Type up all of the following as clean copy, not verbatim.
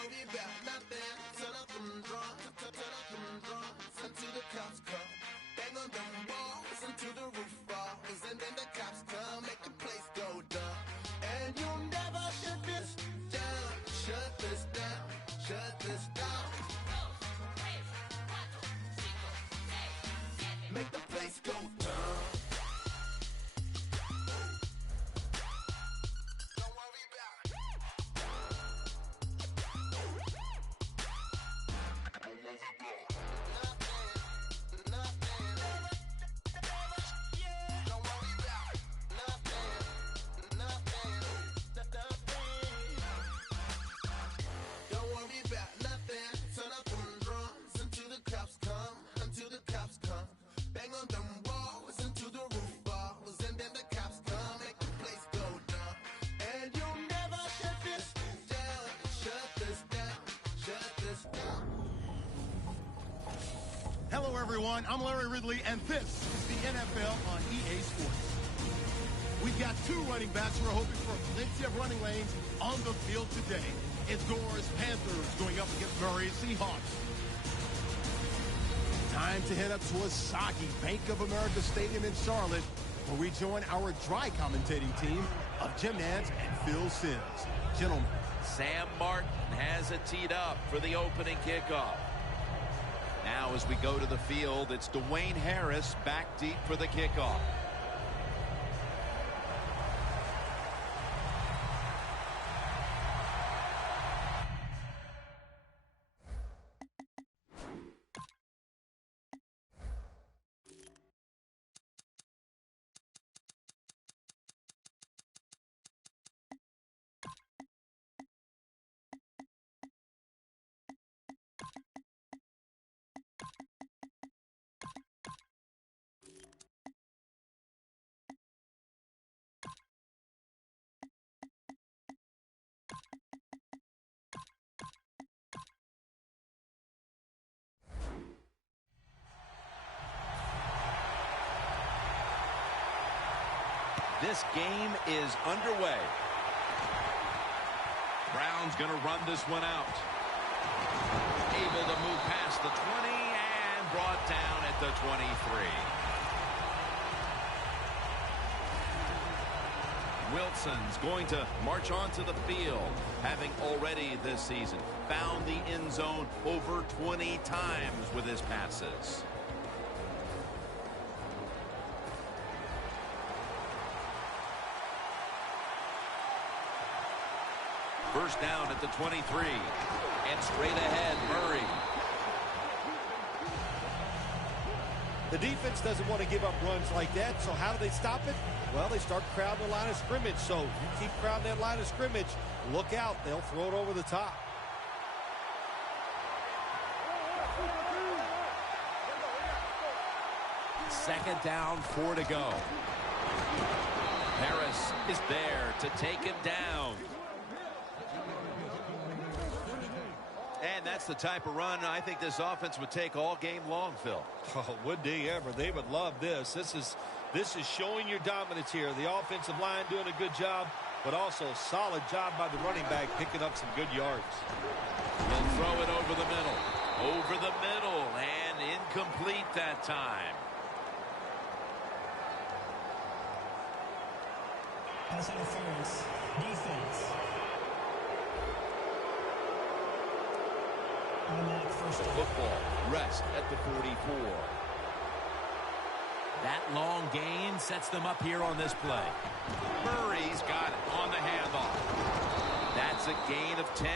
worry about nothing. Turn up them drums, turn up them drums until the cops come. Bang on them walls until the roof falls, and then the cops come, make the place go dumb. And you'll never shut this down. Shut this down. Shut this down. Make the place go dumb. Don't worry about it. Hello, everyone. I'm Larry Ridley, and this is the NFL on EA Sports. We've got two running backs who are hoping for plenty of running lanes on the field today. It's Gore's Panthers going up against Murray's Seahawks. Time to head up to a soggy Bank of America Stadium in Charlotte, where we join our dry commentating team of Jim Nantz and Phil Simms. Gentlemen. Sam Martin has it teed up for the opening kickoff. Now as we go to the field, it's Dwayne Harris back deep for the kickoff. This game is underway. Brown's going to run this one out. Able to move past the 20 and brought down at the 23. Wilson's going to march onto the field, having already this season found the end zone over 20 times with his passes. First down at the 23. And straight ahead, Murray. The defense doesn't want to give up runs like that, so how do they stop it? Well, they start crowding the line of scrimmage. So you keep crowding that line of scrimmage, look out. They'll throw it over the top. Second down, 4 to go. Harris is there to take him down. And that's the type of run I think this offense would take all game long, Phil. Oh, would they ever? They would love this. This is showing your dominance here. The offensive line doing a good job, but also a solid job by the running back picking up some good yards. We'll throw it over the middle. Over the middle, and incomplete that time. Pass interference. Defense. Football rest at the 44. That long gain sets them up here on this play. Murray's got it on the handoff. That's a gain of 10.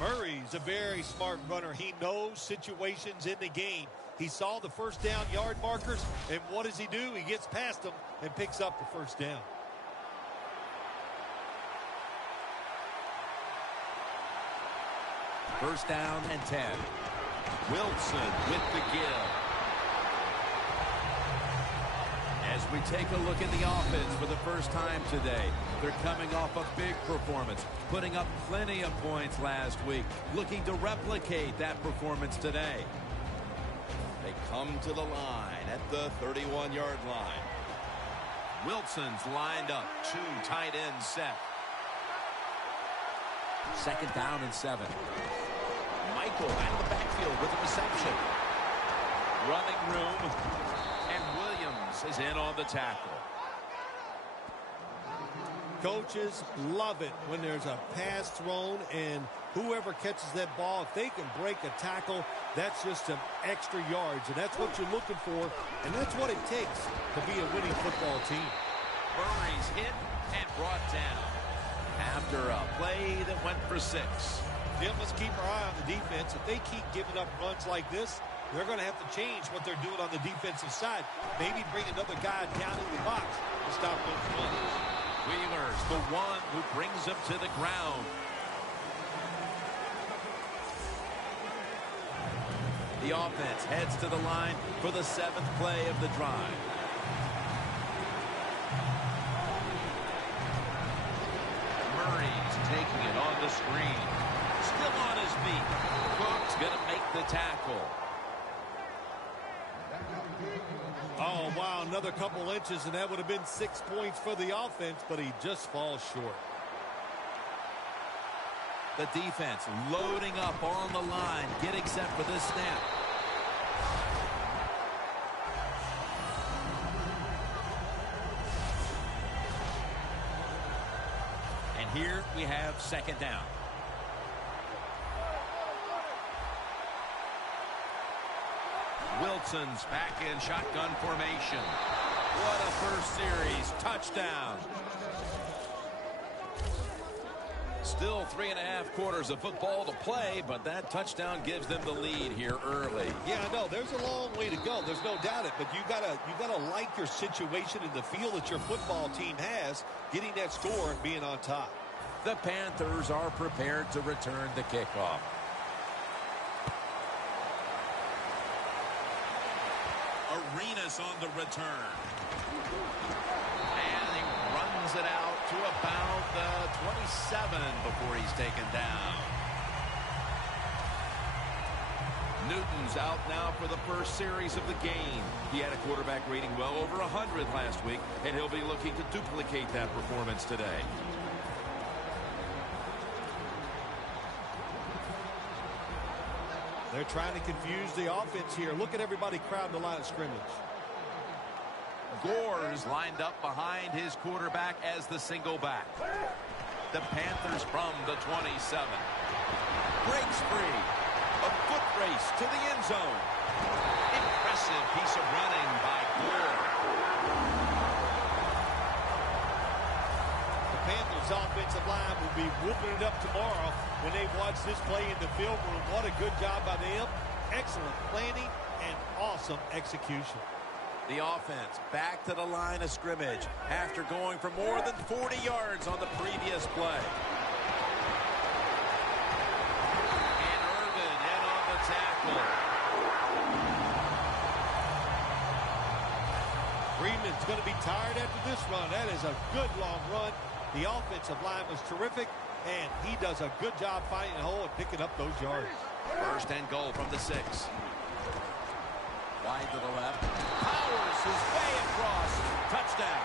Murray's a very smart runner. He knows situations in the game. He saw the first down yard markers, and what does he do? He gets past them and picks up the first down. First down and 10. Wilson with the give. As we take a look at the offense for the first time today, they're coming off a big performance, putting up plenty of points last week, looking to replicate that performance today. They come to the line at the 31-yard line. Wilson's lined up. 2 tight ends set. 2nd down and 7. Michael out of the backfield with the reception. Running room. And Williams is in on the tackle. Coaches love it when there's a pass thrown, and whoever catches that ball, if they can break a tackle, that's just some extra yards, and that's what you're looking for, and that's what it takes to be a winning football team. Murray's hit and brought down after a play that went for 6. Jim, let's keep our eye on the defense. If they keep giving up runs like this, they're going to have to change what they're doing on the defensive side. Maybe bring another guy down in the box to stop those runs. Wheeler's the one who brings him to the ground. The offense heads to the line for the 7th play of the drive. Murray's taking it on the screen. Still on his feet. Cook's going to make the tackle. Oh, wow, another couple inches, and that would have been 6 points for the offense, but he just falls short. The defense loading up on the line, getting set for this snap. And here we have 2nd down. Wilson's back in shotgun formation. What a first series. Touchdown. Still 3.5 quarters of football to play, but that touchdown gives them the lead here early. Yeah, I know. There's a long way to go. There's no doubt it. But you gotta like your situation and the feel that your football team has, getting that score and being on top. The Panthers are prepared to return the kickoff. Arenas on the return. And he runs it out to about the 27 before he's taken down. Newton's out now for the first series of the game. He had a quarterback rating well over 100 last week, and he'll be looking to duplicate that performance today. They're trying to confuse the offense here. Look at everybody crowding the line of scrimmage. Gore's lined up behind his quarterback as the single back. The Panthers from the 27. Breaks free. A foot race to the end zone. Impressive piece of running by Gore. The Panthers offensive line will be whooping it up tomorrow when they watch this play in the film room. What a good job by them. Excellent planning and awesome execution. The offense back to the line of scrimmage after going for more than 40 yards on the previous play. And Irvin in on the tackle. Freeman's going to be tired after this run. That is a good long run. The offensive line was terrific, and he does a good job finding a hole and picking up those yards. 1st and goal from the 6. Wide to the left. Powers his way across. Touchdown.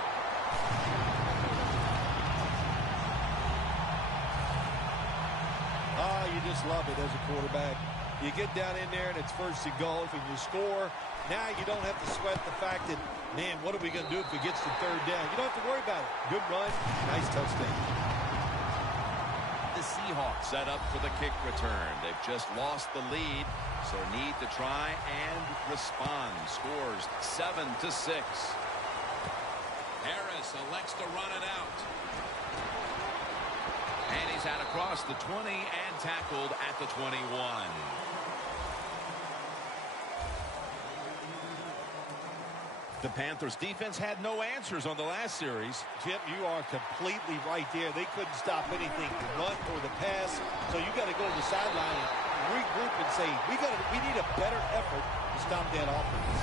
Oh, you just love it as a quarterback. You get down in there and it's 1st and goal and you score. Now you don't have to sweat the fact that, man, what are we going to do if it gets to 3rd down? You don't have to worry about it. Good run. Nice touchdown. The Seahawks set up for the kick return. They've just lost the lead, so need to try and respond. Scores 7-6. Harris elects to run it out. And he's out across the 20 and tackled at the 21. The Panthers defense had no answers on the last series. Jim, you are completely right there. They couldn't stop anything, the run or the pass. So you got to go to the sideline and regroup and say, we need a better effort to stop that offense.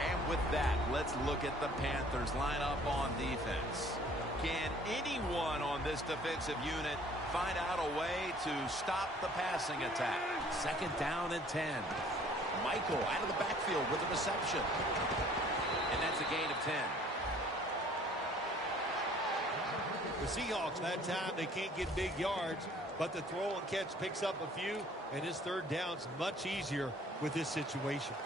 And with that, let's look at the Panthers line up on defense. Can anyone on this defensive unit find out a way to stop the passing attack? 2nd down and 10. Michael out of the backfield with the reception. And that's a gain of 10. The Seahawks, that time, they can't get big yards, but the throw and catch picks up a few, and his third down's much easier with this situation.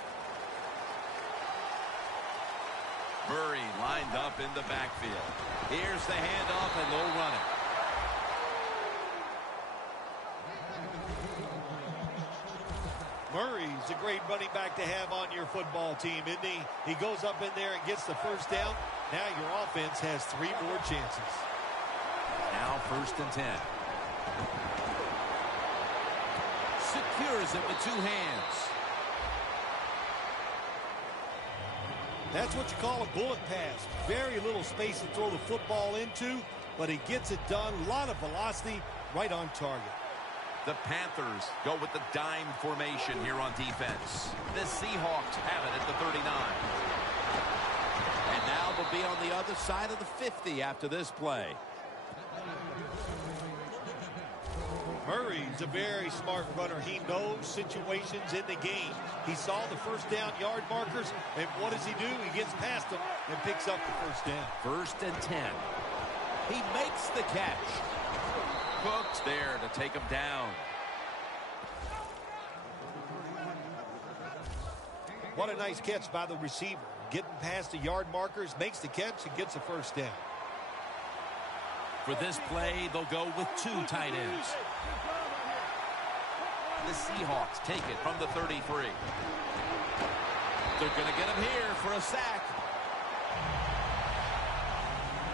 Murray lined up in the backfield. Here's the handoff, and they'll run it. Murray's a great running back to have on your football team, isn't he? He goes up in there and gets the first down. Now your offense has 3 more chances. Now 1st and 10. Secures it with 2 hands. That's what you call a bullet pass. Very little space to throw the football into, but he gets it done. A lot of velocity, right on target. The Panthers go with the dime formation here on defense. The Seahawks have it at the 39. And now they'll be on the other side of the 50 after this play. Murray's a very smart runner. He knows situations in the game. He saw the first down yard markers, and what does he do? He gets past them and picks up the first down. 1st and 10. He makes the catch. Cook's there to take him down. What a nice catch by the receiver. Getting past the yard markers, makes the catch, and gets a first down. For this play, they'll go with 2 tight ends. The Seahawks take it from the 33. They're going to get him here for a sack.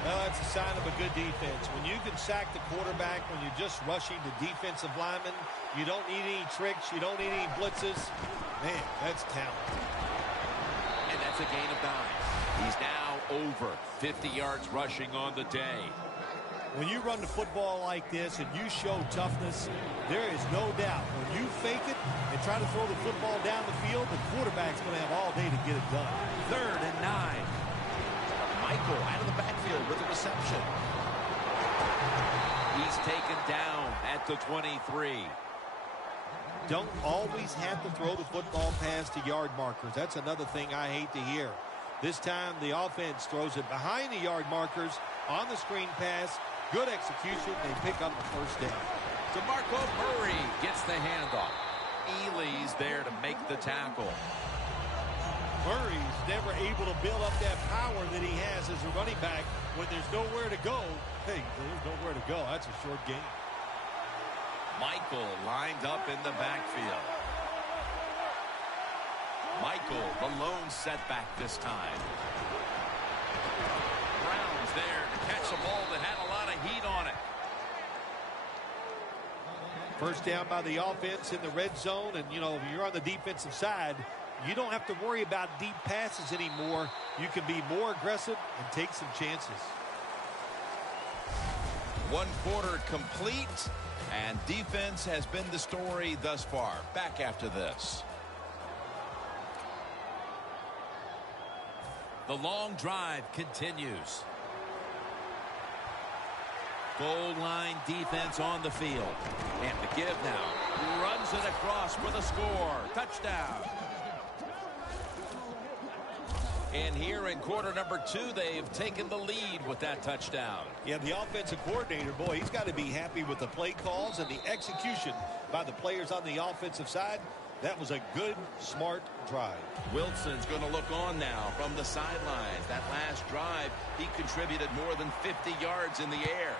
Well, that's a sign of a good defense. When you can sack the quarterback, when you're just rushing the defensive lineman, you don't need any tricks, you don't need any blitzes. Man, that's talent. And that's a gain of 9. He's now over 50 yards rushing on the day. When you run the football like this and you show toughness, there is no doubt when you fake it and try to throw the football down the field, the quarterback's going to have all day to get it done. 3rd and 9. Michael out of the backfield with the reception. He's taken down at the 23. Don't always have to throw the football past the yard markers. That's another thing I hate to hear. This time the offense throws it behind the yard markers on the screen pass. Good execution. They pick up the first down. DeMarco Murray gets the handoff. Ely's there to make the tackle. Murray's never able to build up that power that he has as a running back. When there's nowhere to go, hey, there's nowhere to go. That's a short game. Michael lined up in the backfield. Michael, the lone setback this time. Brown's there to catch a ball that had a lot of heat on it. First down by the offense in the red zone, and, you know, if you're on the defensive side, you don't have to worry about deep passes anymore. You can be more aggressive and take some chances. 1 quarter complete, and defense has been the story thus far. Back after this. The long drive continues. Goal line defense on the field. And the give now. Runs it across for the score. Touchdown. And here in quarter number 2, they've taken the lead with that touchdown. Yeah, the offensive coordinator, boy, he's got to be happy with the play calls and the execution by the players on the offensive side. That was a good, smart drive. Wilson's going to look on now from the sidelines. That last drive, he contributed more than 50 yards in the air.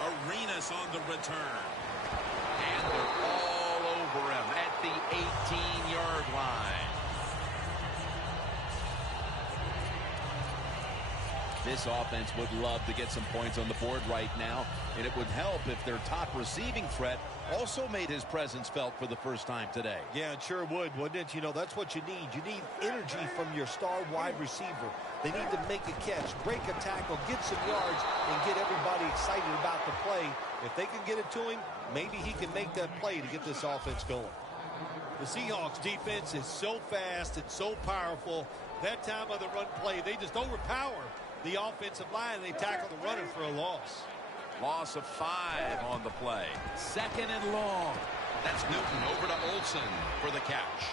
Arenas on the return. And they're all over him at the 18-yard line. This offense would love to get some points on the board right now, and it would help if their top receiving threat also made his presence felt for the first time today. Yeah, it sure would, wouldn't it? You know, that's what you need. You need energy from your star wide receiver. They need to make a catch, break a tackle, get some yards, and get everybody excited about the play. If they can get it to him, maybe he can make that play to get this offense going. The Seahawks defense is so fast and so powerful. That time of the run play, they just overpower the offensive line, and they tackle the runner for a loss. Loss of 5 on the play. 2nd and long. That's Newton over to Olsen for the catch.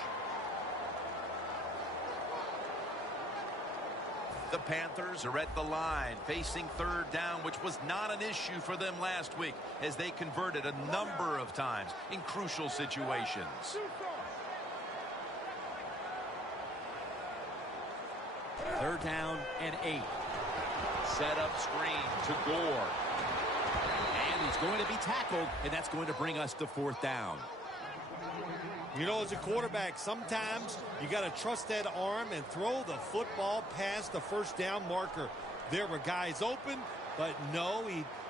The Panthers are at the line, facing third down, which was not an issue for them last week as they converted a number of times in crucial situations. Third down and 8. Set up screen to Gore. And he's going to be tackled, and that's going to bring us to fourth down. You know, as a quarterback, sometimes you got to trust that arm and throw the football past the first down marker. There were guys open, but no,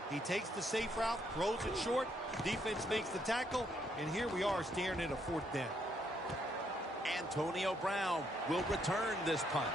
he takes the safe route, throws it short, defense makes the tackle, and here we are staring at a fourth down. Antonio Brown will return this punt.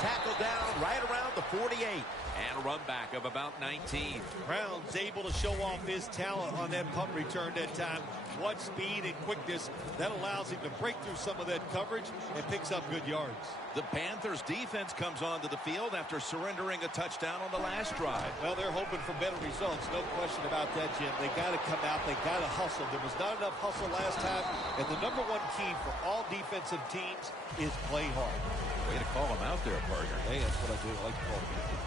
Tackle down right around the 48. And a run back of about 19. Brown's able to show off his talent on that punt return that time. What speed and quickness that allows him to break through some of that coverage and picks up good yards. The Panthers defense comes onto the field after surrendering a touchdown on the last drive. Well, they're hoping for better results. No question about that, Jim. They got to come out. They got to hustle. There was not enough hustle last time. And the number one key for all defensive teams is play hard. Way to call him out there, partner. Hey, that's what I do. I like to call him.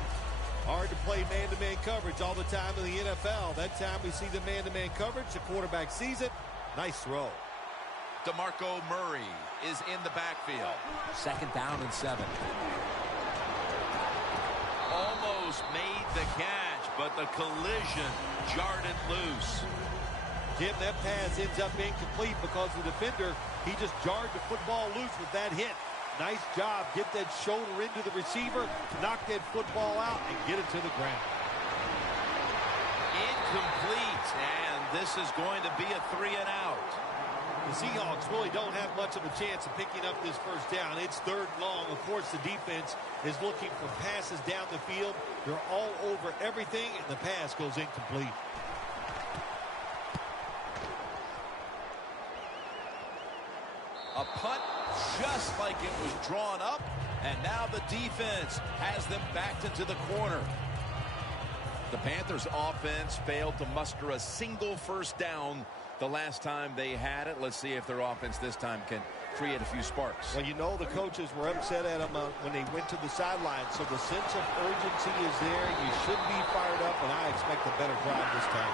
Hard to play man-to-man coverage all the time in the NFL. That time we see the man-to-man coverage. The quarterback sees it. Nice throw. DeMarco Murray is in the backfield. Second down and 7. Almost made the catch, but the collision jarred it loose. Jim, that pass ends up incomplete because the defender, he just jarred the football loose with that hit. Nice job. Get that shoulder into the receiver, knock that football out, and get it to the ground. Incomplete, and this is going to be a 3 and out. The Seahawks really don't have much of a chance of picking up this first down. It's third and long. Of course, the defense is looking for passes down the field. They're all over everything, and the pass goes incomplete. A punt just like it was drawn up, and now the defense has them backed into the corner. The Panthers offense failed to muster a single first down the last time they had it. Let's see if their offense this time can create a few sparks. Well, you know the coaches were upset at them when they went to the sideline, so the sense of urgency is there. You should be fired up, and I expect a better drive this time.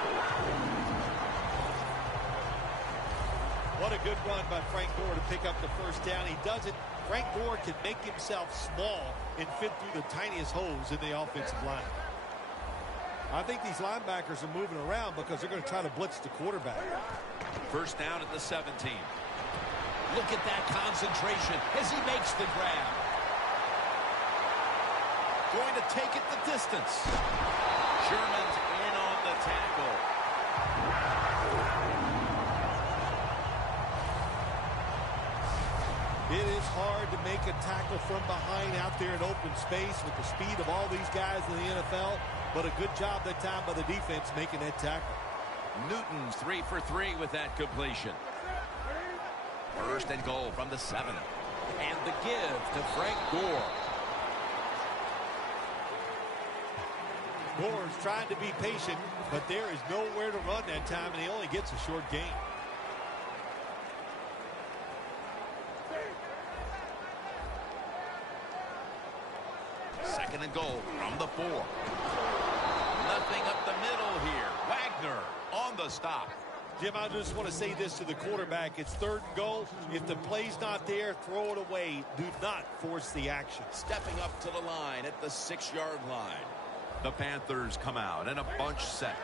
What a good run by Frank Gore to pick up the first down. He does it. Frank Gore can make himself small and fit through the tiniest holes in the offensive line. I think these linebackers are moving around because they're going to try to blitz the quarterback. First down at the 17. Look at that concentration as he makes the grab. Going to take it the distance. Sherman's in on the tackle. It is hard to make a tackle from behind out there in open space with the speed of all these guys in the NFL, but a good job that time by the defense making that tackle. Newton's 3 for 3 with that completion. First and goal from the 7. And the give to Frank Gore. Gore's trying to be patient, but there is nowhere to run that time, and he only gets a short gain. Second and goal from the 4. Nothing up the middle here. Wagner on the stop. Jim, I just want to say this to the quarterback. It's third and goal. If the play's not there, throw it away. Do not force the action. Stepping up to the line at the 6-yard line. The Panthers come out in a bunch set.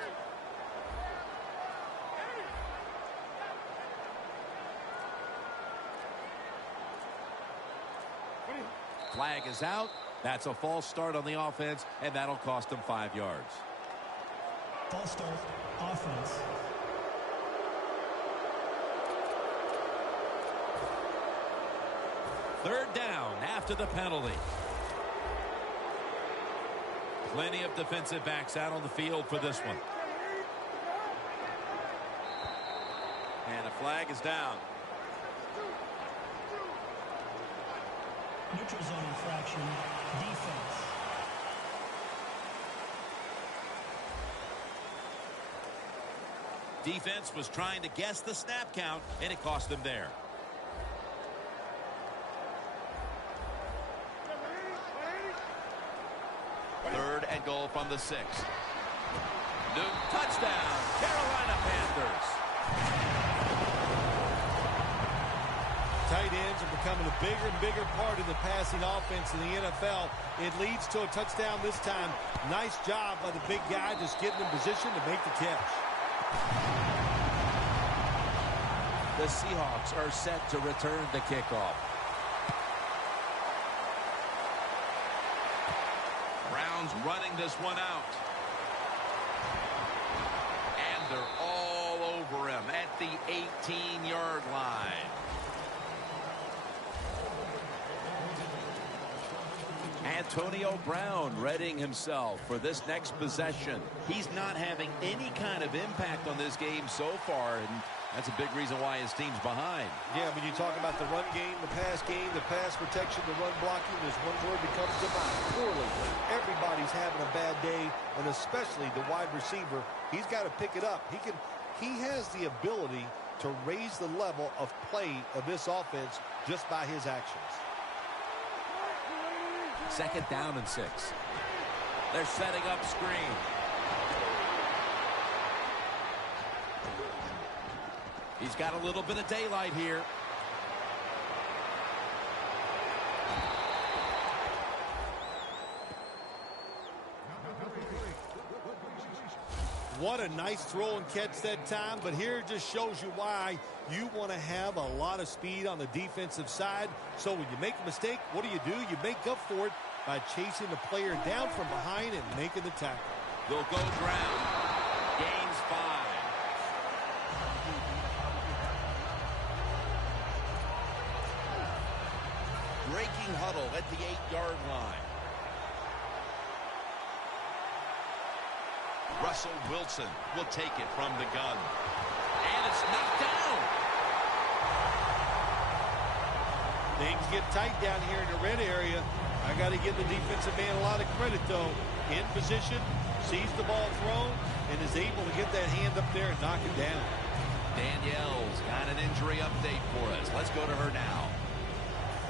Flag is out. That's a false start on the offense, and that'll cost them 5 yards. False start, offense. Third down after the penalty. Plenty of defensive backs out on the field for this one. And a flag is down. Neutral zone infraction, defense. Defense was trying to guess the snap count, and it cost them there. goal from the 6. Newton, touchdown, Carolina Panthers. Tight ends are becoming a bigger and bigger part of the passing offense in the NFL. It leads to a touchdown this time. Nice job by the big guy just getting in position to make the catch. The Seahawks are set to return the kickoff. Browns running this one out. And they're all over him at the 18-yard line. Antonio Brown readying himself for this next possession. He's not having any kind of impact on this game so far, and that's a big reason why his team's behind. Yeah, when you talk about the run game, the pass protection, the run blocking, there's one word that comes to mind: poorly. Everybody's having a bad day, and especially the wide receiver. He's got to pick it up. He has the ability to raise the level of play of this offense just by his actions. 2nd down and 6. They're setting up screen. He's got a little bit of daylight here. What a nice throw and catch that time, but here it just shows you why you want to have a lot of speed on the defensive side. So when you make a mistake, what do? You make up for it by chasing the player down from behind and making the tackle. They'll go ground. Gains 5. Breaking huddle at the 8-yard line. Russell Wilson will take it from the gun. And it's knocked down. Things get tight down here in the red area. I got to give the defensive man a lot of credit, though. In position, sees the ball thrown, and is able to get that hand up there and knock it down. Danielle's got an injury update for us. Let's go to her now.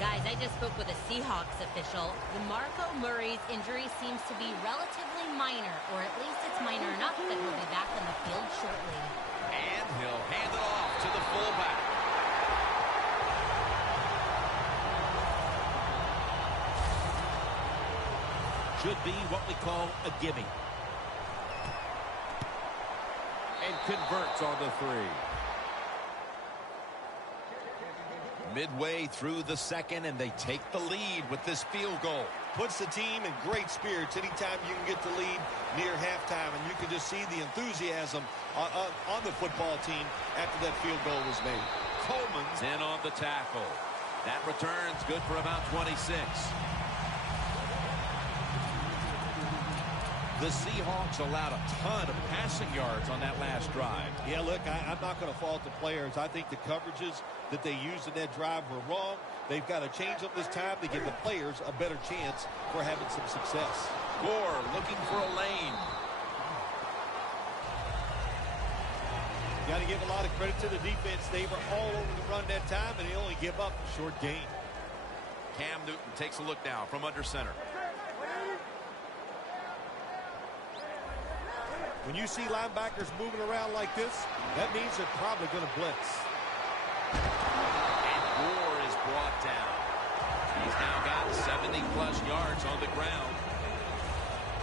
Guys, I just spoke with a Seahawks official. DeMarco Murray's injury seems to be relatively minor, or at least it's minor enough that he'll be back on the field shortly. And he'll hand it off to the fullback. Should be what we call a gimme. And converts on the 3. Midway through the 2nd, and they take the lead with this field goal. Puts the team in great spirits anytime you can get the lead near halftime, and you can just see the enthusiasm on the football team after that field goal was made. Coleman's in on the tackle. That return's good for about 26. The Seahawks allowed a ton of passing yards on that last drive. Yeah, look, I'm not going to fault the players. I think the coverages that they used in that drive were wrong. They've got to change them this time to give the players a better chance for having some success. Gore looking for a lane. Got to give a lot of credit to the defense. They were all over the run that time, and they only give up a short gain. Cam Newton takes a look now from under center. When you see linebackers moving around like this, that means they're probably going to blitz. And Gore is brought down. He's now got 70-plus yards on the ground.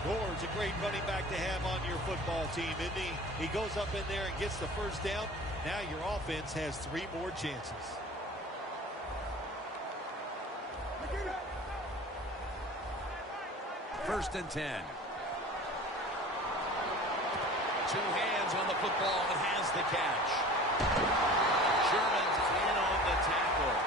Gore's a great running back to have on your football team, isn't he? He goes up in there and gets the first down. Now your offense has 3 more chances. First and 10. 2 hands on the football and has the catch. Sherman's in on the tackle.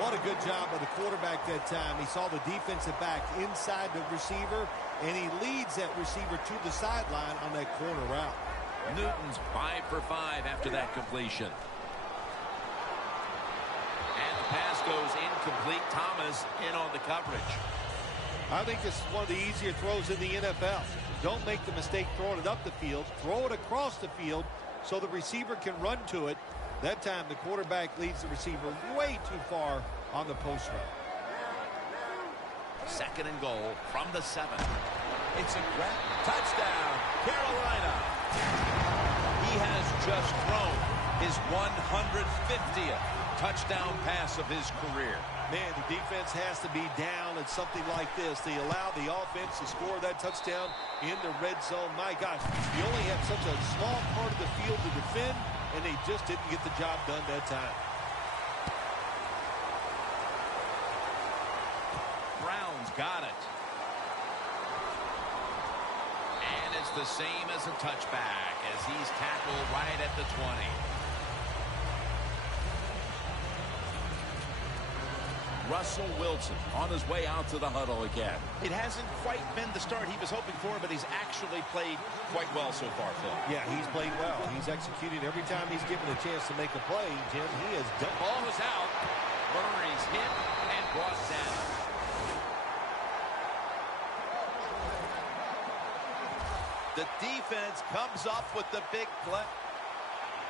What a good job by the quarterback that time. He saw the defensive back inside the receiver, and he leads that receiver to the sideline on that corner route. Newton's 5 for 5 after that completion. And the pass goes incomplete. Thomas in on the coverage. I think this is one of the easier throws in the NFL. Don't make the mistake throwing it up the field. Throw it across the field so the receiver can run to it. That time the quarterback leads the receiver way too far on the post route. 2nd and goal from the 7. It's a touchdown, Carolina. He has just thrown his 150th touchdown pass of his career. Man, the defense has to be down at something like this. They allow the offense to score that touchdown in the red zone. My gosh, you only have such a small part of the field to defend, and they just didn't get the job done that time. Brown's got it. And it's the same as a touchback as he's tackled right at the 20. Russell Wilson on his way out to the huddle again. It hasn't quite been the start he was hoping for, but he's actually played quite well so far, Phil. Yeah, he's played well. He's executed every time he's given a chance to make a play. Jim, he has done. Ball is out. Murray's hit and brought down. The defense comes up with the big play.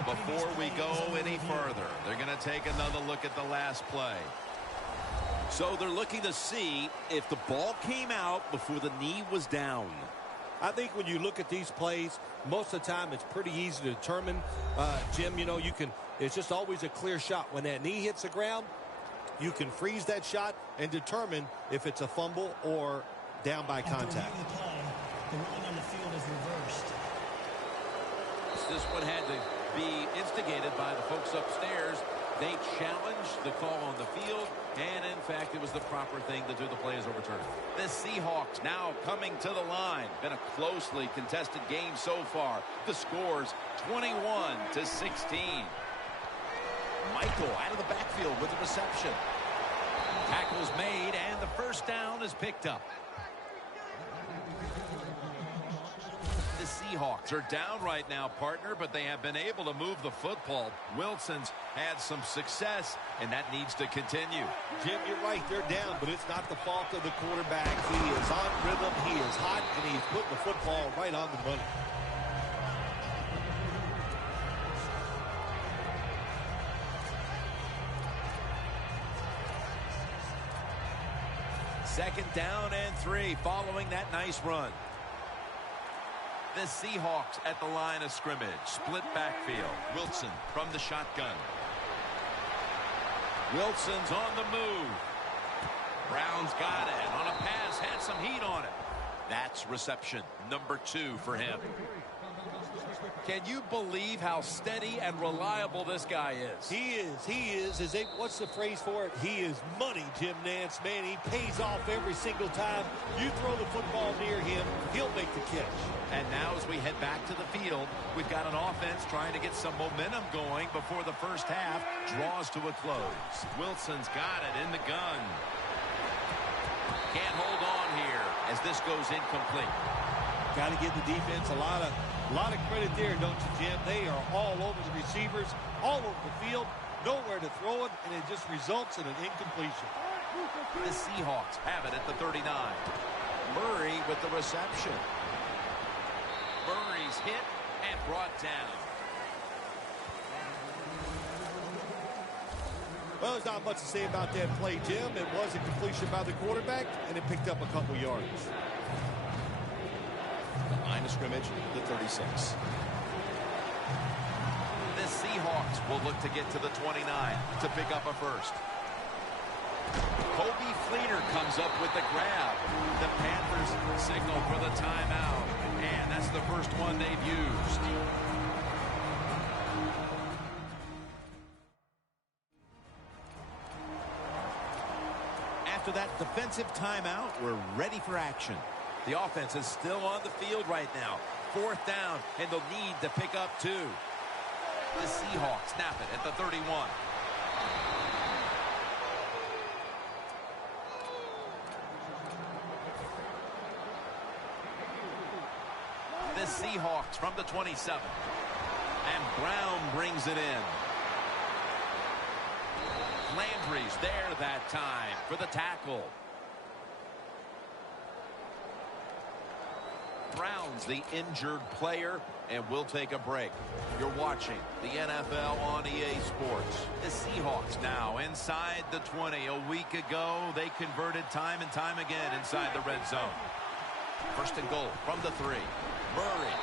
Before we go any further, they're going to take another look at the last play. So they're looking to see if the ball came out before the knee was down. I think when you look at these plays, most of the time it's pretty easy to determine. Jim, you know, it's just always a clear shot. When that knee hits the ground, you can freeze that shot and determine if it's a fumble or down by contact. The ruling on the field is reversed. This one had to be instigated by the folks upstairs. They challenged the call on the field, and in fact, it was the proper thing to do. The play is overturned. The Seahawks now coming to the line. Been a closely contested game so far. The score's 21-16. Michael out of the backfield with the reception. Tackle's made, and the first down is picked up. The Seahawks are down right now, partner, but they have been able to move the football. Wilson's had some success, and that needs to continue. Jim, you're right. They're down, but it's not the fault of the quarterback. He is on rhythm, he is hot, and he's putting the football right on the money. Second down and 3 following that nice run. The Seahawks at the line of scrimmage. Split backfield. Wilson from the shotgun. Wilson's on the move. Brown's got it. On a pass, had some heat on it. That's reception number 2 for him. Can you believe how steady and reliable this guy is? He is. What's the phrase for it? He is money, Jim Nance. Man, he pays off every single time. You throw the football near him, he'll make the catch. And now as we head back to the field, we've got an offense trying to get some momentum going before the first half draws to a close. Wilson's got it in the gun. Can't hold on here as this goes incomplete. Got to give the defense a lot of credit there, don't you, Jim? They are all over the receivers, all over the field, nowhere to throw it, and it just results in an incompletion. The Seahawks have it at the 39. Murray with the reception. Murray's hit and brought down. Well, there's not much to say about that play, Jim. It was a completion by the quarterback, and it picked up a couple yards. The line of scrimmage, the 36. The Seahawks will look to get to the 29 to pick up a first. Kobe Fleener comes up with the grab. The Panthers signal for the timeout, and that's the first one they've used. After that defensive timeout, we're ready for action. The offense is still on the field right now. 4th down, and they'll need to pick up 2. The Seahawks snap it at the 31. The Seahawks from the 27. And Brown brings it in. Landry's there that time for the tackle. Brown becomes the injured player, and we'll take a break. You're watching the NFL on EA Sports. The Seahawks now inside the 20. A week ago, they converted time and time again inside the red zone. First and goal from the 3. Murray.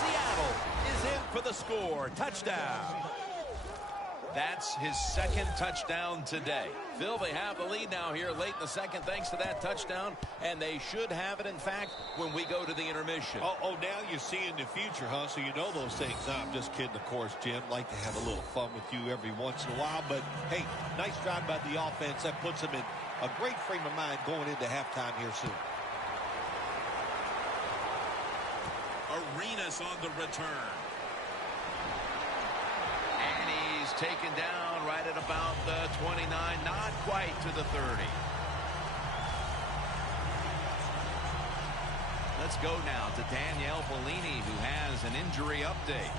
Seattle is in for the score. Touchdown. That's his second touchdown today. Phil, they have the lead now here late in the second thanks to that touchdown, and they should have it, in fact, when we go to the intermission. Oh, now you're seeing the future, huh? So you know those things. No, I'm just kidding, of course, Jim. Like to have a little fun with you every once in a while. But, hey, nice drive by the offense. That puts them in a great frame of mind going into halftime here soon. Arenas on the return. And he's taken down right at about the 29, not quite to the 30. Let's go now to Danielle Bellini, who has an injury update.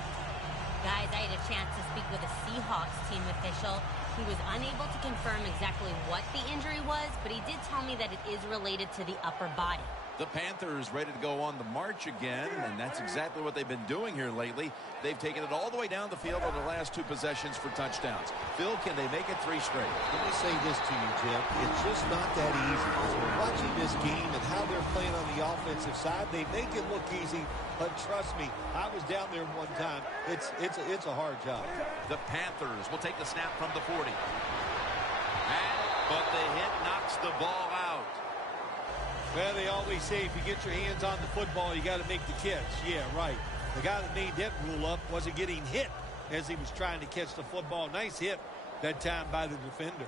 Guys, I had a chance to speak with a Seahawks team official who was unable to confirm exactly what the injury was, but he did tell me that it is related to the upper body. The Panthers ready to go on the march again, and that's exactly what they've been doing here lately. They've taken it all the way down the field on the last 2 possessions for touchdowns. Phil, can they make it 3 straight? Let me say this to you, Jim. It's just not that easy. As we're watching this game and how they're playing on the offensive side, they make it look easy, but trust me, I was down there one time. It's a hard job. The Panthers will take the snap from the 40. But the hit knocks the ball out. Well, they always say if you get your hands on the football, you got to make the catch. Yeah, right. The guy that made that rule up wasn't getting hit as he was trying to catch the football. Nice hit that time by the defender.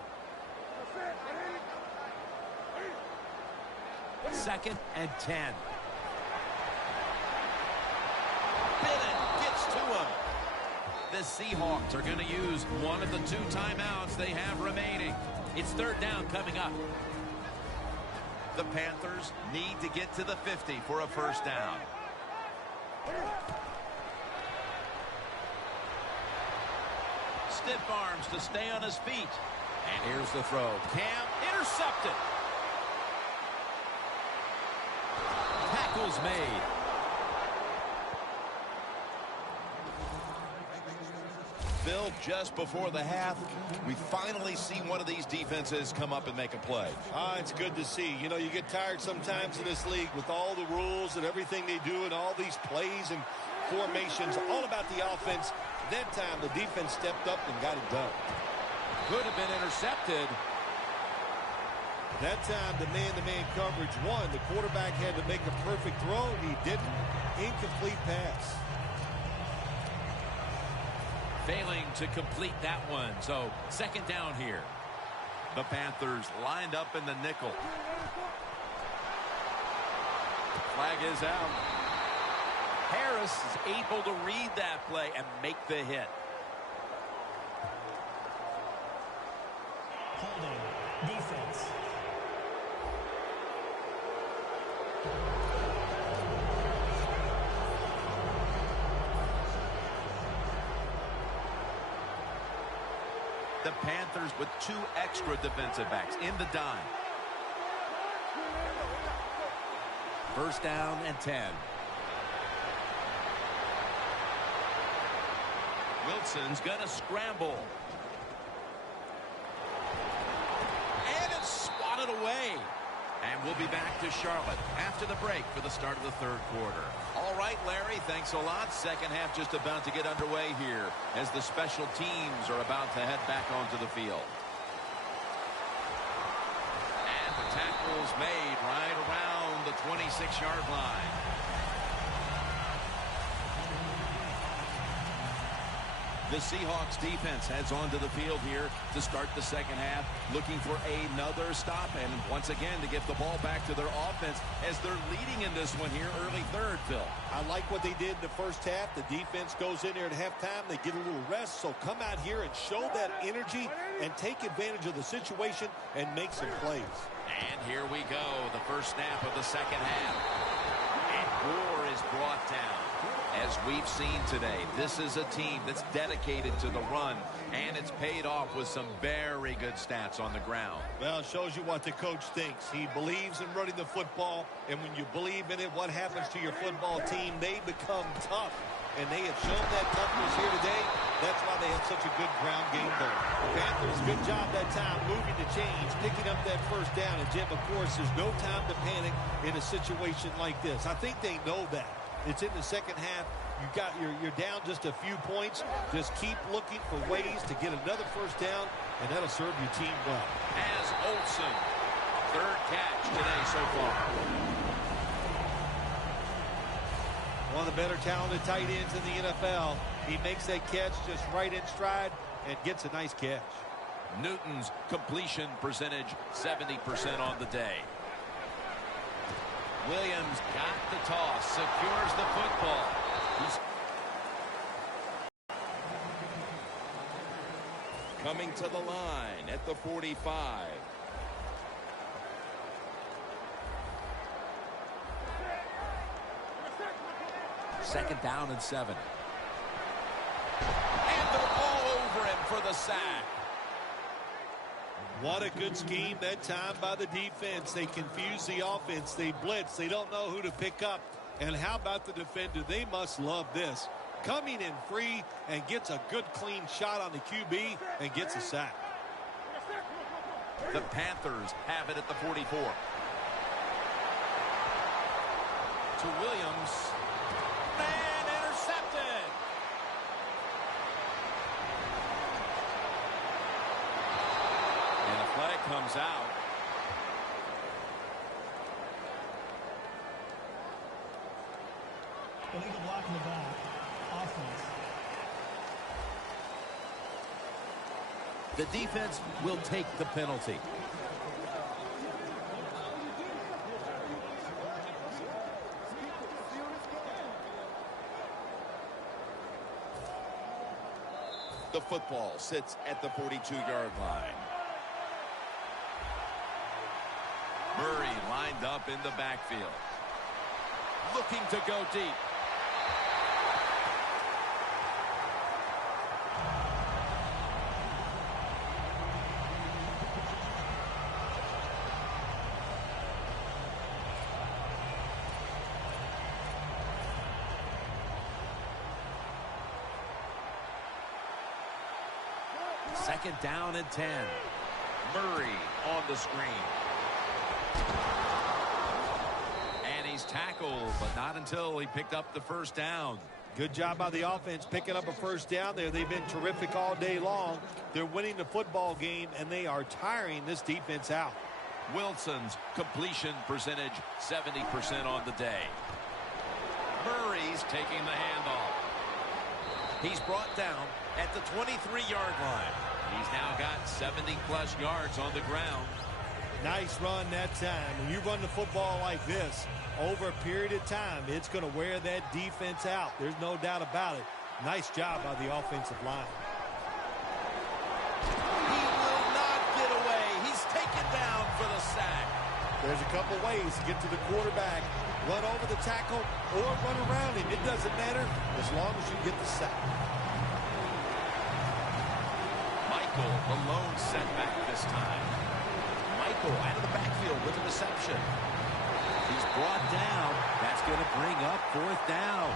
2nd and 10. Bidden gets to him. The Seahawks are going to use one of the 2 timeouts they have remaining. It's 3rd down coming up. The Panthers need to get to the 50 for a first down. Stiff arms to stay on his feet. And here's the throw. Cam intercepted. Tackles made. Bill, just before the half, we finally see one of these defenses come up and make a play. It's good to see. You know, you get tired sometimes in this league with all the rules and everything they do and all these plays and formations, all about the offense. That time, the defense stepped up and got it done. Could have been intercepted. That time, the man-to-man coverage won. The quarterback had to make a perfect throw. He didn't. Incomplete pass. Failing to complete that one. So 2nd down here. The Panthers lined up in the nickel. Flag is out. Harris is able to read that play and make the hit. Holding. Defense. The Panthers with 2 extra defensive backs in the dime. 1st down and 10. Wilson's going to scramble. And it's swatted away. And we'll be back to Charlotte after the break for the start of the 3rd quarter. All right, Larry, thanks a lot. Second half just about to get underway here as the special teams are about to head back onto the field. And the tackle's made right around the 26-yard line. The Seahawks defense heads onto the field here to start the second half, looking for another stop and once again to get the ball back to their offense as they're leading in this one here early 3rd, Phil. I like what they did in the first half. The defense goes in there at halftime. They get a little rest, so come out here and show that energy and take advantage of the situation and make some plays. And here we go, the first snap of the second half. And Gore is brought down. As we've seen today, this is a team that's dedicated to the run, and it's paid off with some very good stats on the ground. Well, it shows you what the coach thinks. He believes in running the football, and when you believe in it, what happens to your football team? They become tough, and they have shown that toughness here today. That's why they have such a good ground game going. Panthers, good job that time moving the chains, picking up that first down. And, Jim, of course, there's no time to panic in a situation like this. I think they know that. It's in the second half. You're down just a few points. Just keep looking for ways to get another first down, and that'll serve your team well. As Olsen, third catch today so far. One of the better talented tight ends in the NFL. He makes that catch just right in stride and gets a nice catch. Newton's completion percentage 70% on the day. Williams got the toss, secures the football. He's coming to the line at the 45. Second down and 7. And they're all over him for the sack. What a good scheme that time by the defense. They confuse the offense. They blitz. They don't know who to pick up. And how about the defender? They must love this. Coming in free and gets a good clean shot on the QB and gets a sack. The Panthers have it at the 44. To Williams. And intercepted. And a flag comes out. Illegal block in the back. Offense. The defense will take the penalty. The football sits at the 42-yard line. Murray lined up in the backfield. Looking to go deep. Second down and 10. Murray on the screen. And he's tackled, but not until he picked up the first down. Good job by the offense picking up a first down there. They've been terrific all day long. They're winning the football game, and they are tiring this defense out. Wilson's completion percentage 70% on the day. Murray's taking the handoff. He's brought down at the 23-yard line. He's now got 70-plus yards on the ground. Nice run that time. When you run the football like this over a period of time, it's going to wear that defense out. There's no doubt about it. Nice job by the offensive line. He will not get away. He's taken down for the sack. There's a couple ways to get to the quarterback. Run over the tackle or run around him. It doesn't matter as long as you get the sack. Michael, the lone setback this time. Michael out of the backfield with a reception. He's brought down. That's going to bring up fourth down.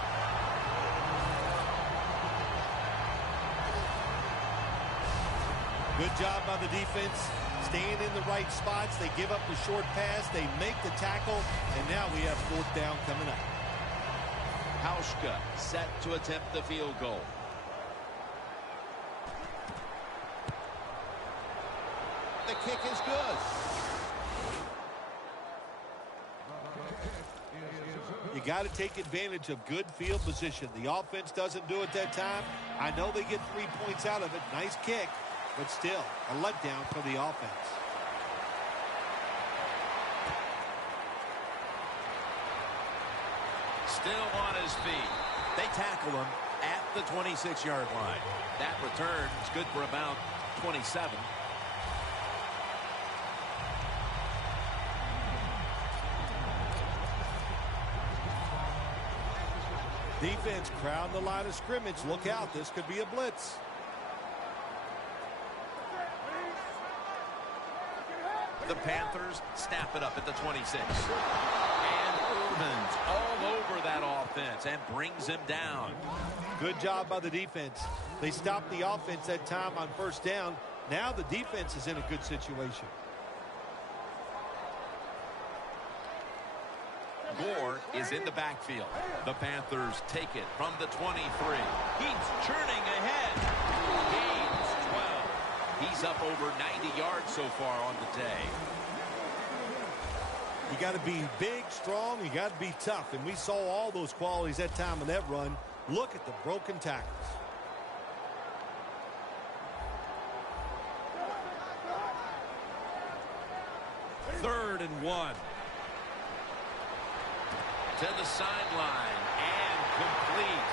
Good job by the defense. Staying in the right spots. They give up the short pass. They make the tackle. And now we have fourth down coming up. Hauschka set to attempt the field goal. The kick is good. You got to take advantage of good field position. The offense doesn't do it that time. I know they get 3 points out of it. Nice kick, but still a letdown for the offense. Still on his feet. They tackle him at the 26-yard line. That return is good for about 27. Defense crowding the line of scrimmage. Look out, this could be a blitz. The Panthers snap it up at the 26. And Irvin's all over that offense and brings him down. Good job by the defense. They stopped the offense that time on first down. Now the defense is in a good situation. Gore is in the backfield. The Panthers take it from the 23. He's churning ahead. Gains 12. He's up over 90 yards so far on the day. You got to be big, strong. You got to be tough. And we saw all those qualities that time in that run. Look at the broken tackles. Third and 1. To the sideline and complete.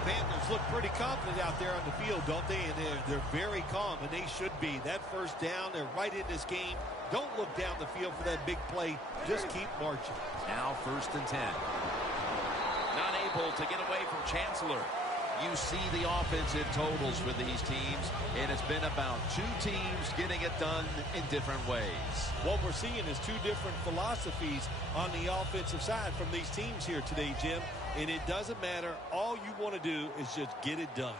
The Panthers look pretty confident out there on the field, don't they? And they're very calm, and they should be. That first down, they're right in this game. Don't look down the field for that big play. Just keep marching. Now 1st and 10. Not able to get away from Chancellor. You see the offensive totals for these teams, and it's been about two teams getting it done in different ways. What we're seeing is two different philosophies on the offensive side from these teams here today, Jim. And it doesn't matter. All you want to do is just get it done.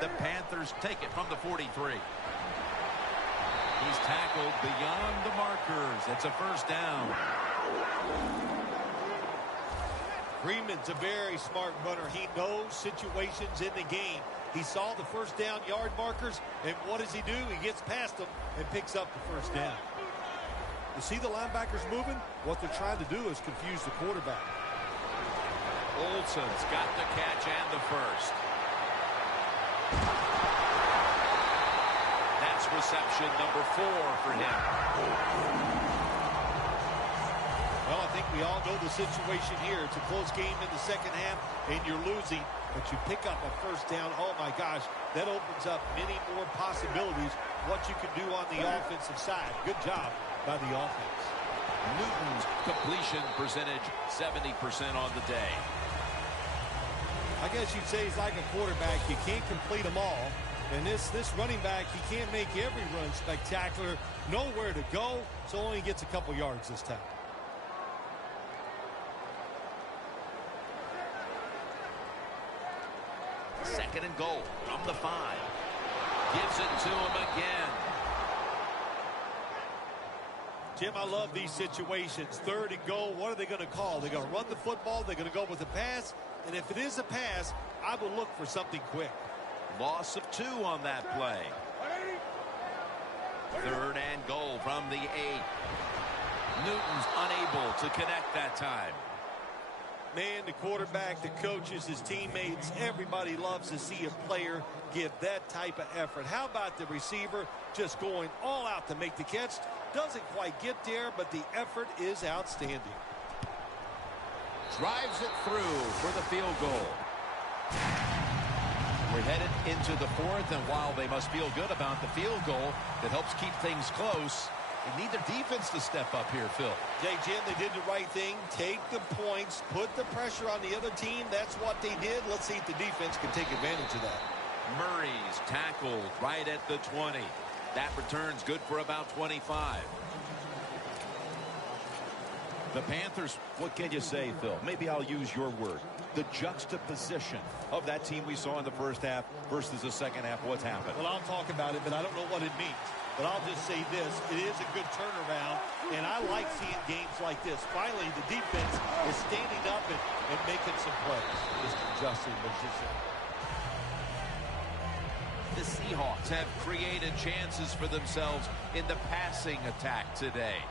The Panthers take it from the 43. He's tackled beyond the markers. It's a first down. Freeman's a very smart runner. He knows situations in the game. He saw the first down yard markers, and what does he do? He gets past them and picks up the first down. You see the linebackers moving? What they're trying to do is confuse the quarterback. Olsen's got the catch and the first. That's reception number 4 for him. Well, I think we all know the situation here. It's a close game in the second half, and you're losing, but you pick up a first down. Oh, my gosh, that opens up many more possibilities what you can do on the offensive side. Good job by the offense. Newton's completion percentage, 70% on the day. I guess you'd say he's like a quarterback. You can't complete them all. And this running back, he can't make every run spectacular. Nowhere to go, so only gets a couple yards this time. Second and goal from the 5. Gives it to him again. Jim, I love these situations. 3rd and goal, what are they going to call? They're going to run the football. They're going to go with a pass. And if it is a pass, I will look for something quick. Loss of 2 on that play. 3rd and goal from the 8. Newton's unable to connect that time. Man, the quarterback, the coaches, his teammates, everybody loves to see a player give that type of effort. How about the receiver just going all out to make the catch? Doesn't quite get there, but the effort is outstanding. Drives it through for the field goal. We're headed into the 4th, and while they must feel good about the field goal that helps keep things close, they need their defense to step up here, Phil. Jay, Jim, they did the right thing. Take the points, put the pressure on the other team. That's what they did. Let's see if the defense can take advantage of that. Murray's tackled right at the 20. That return's good for about 25. The Panthers, what can you say, Phil? Maybe I'll use your word. The juxtaposition of that team we saw in the first half versus the second half. What's happened? Well, I'll talk about it, but I don't know what it means. But I'll just say this. It is a good turnaround, and I like seeing games like this. Finally, the defense is standing up and making some plays. Just adjusting position. The Seahawks have created chances for themselves in the passing attack today.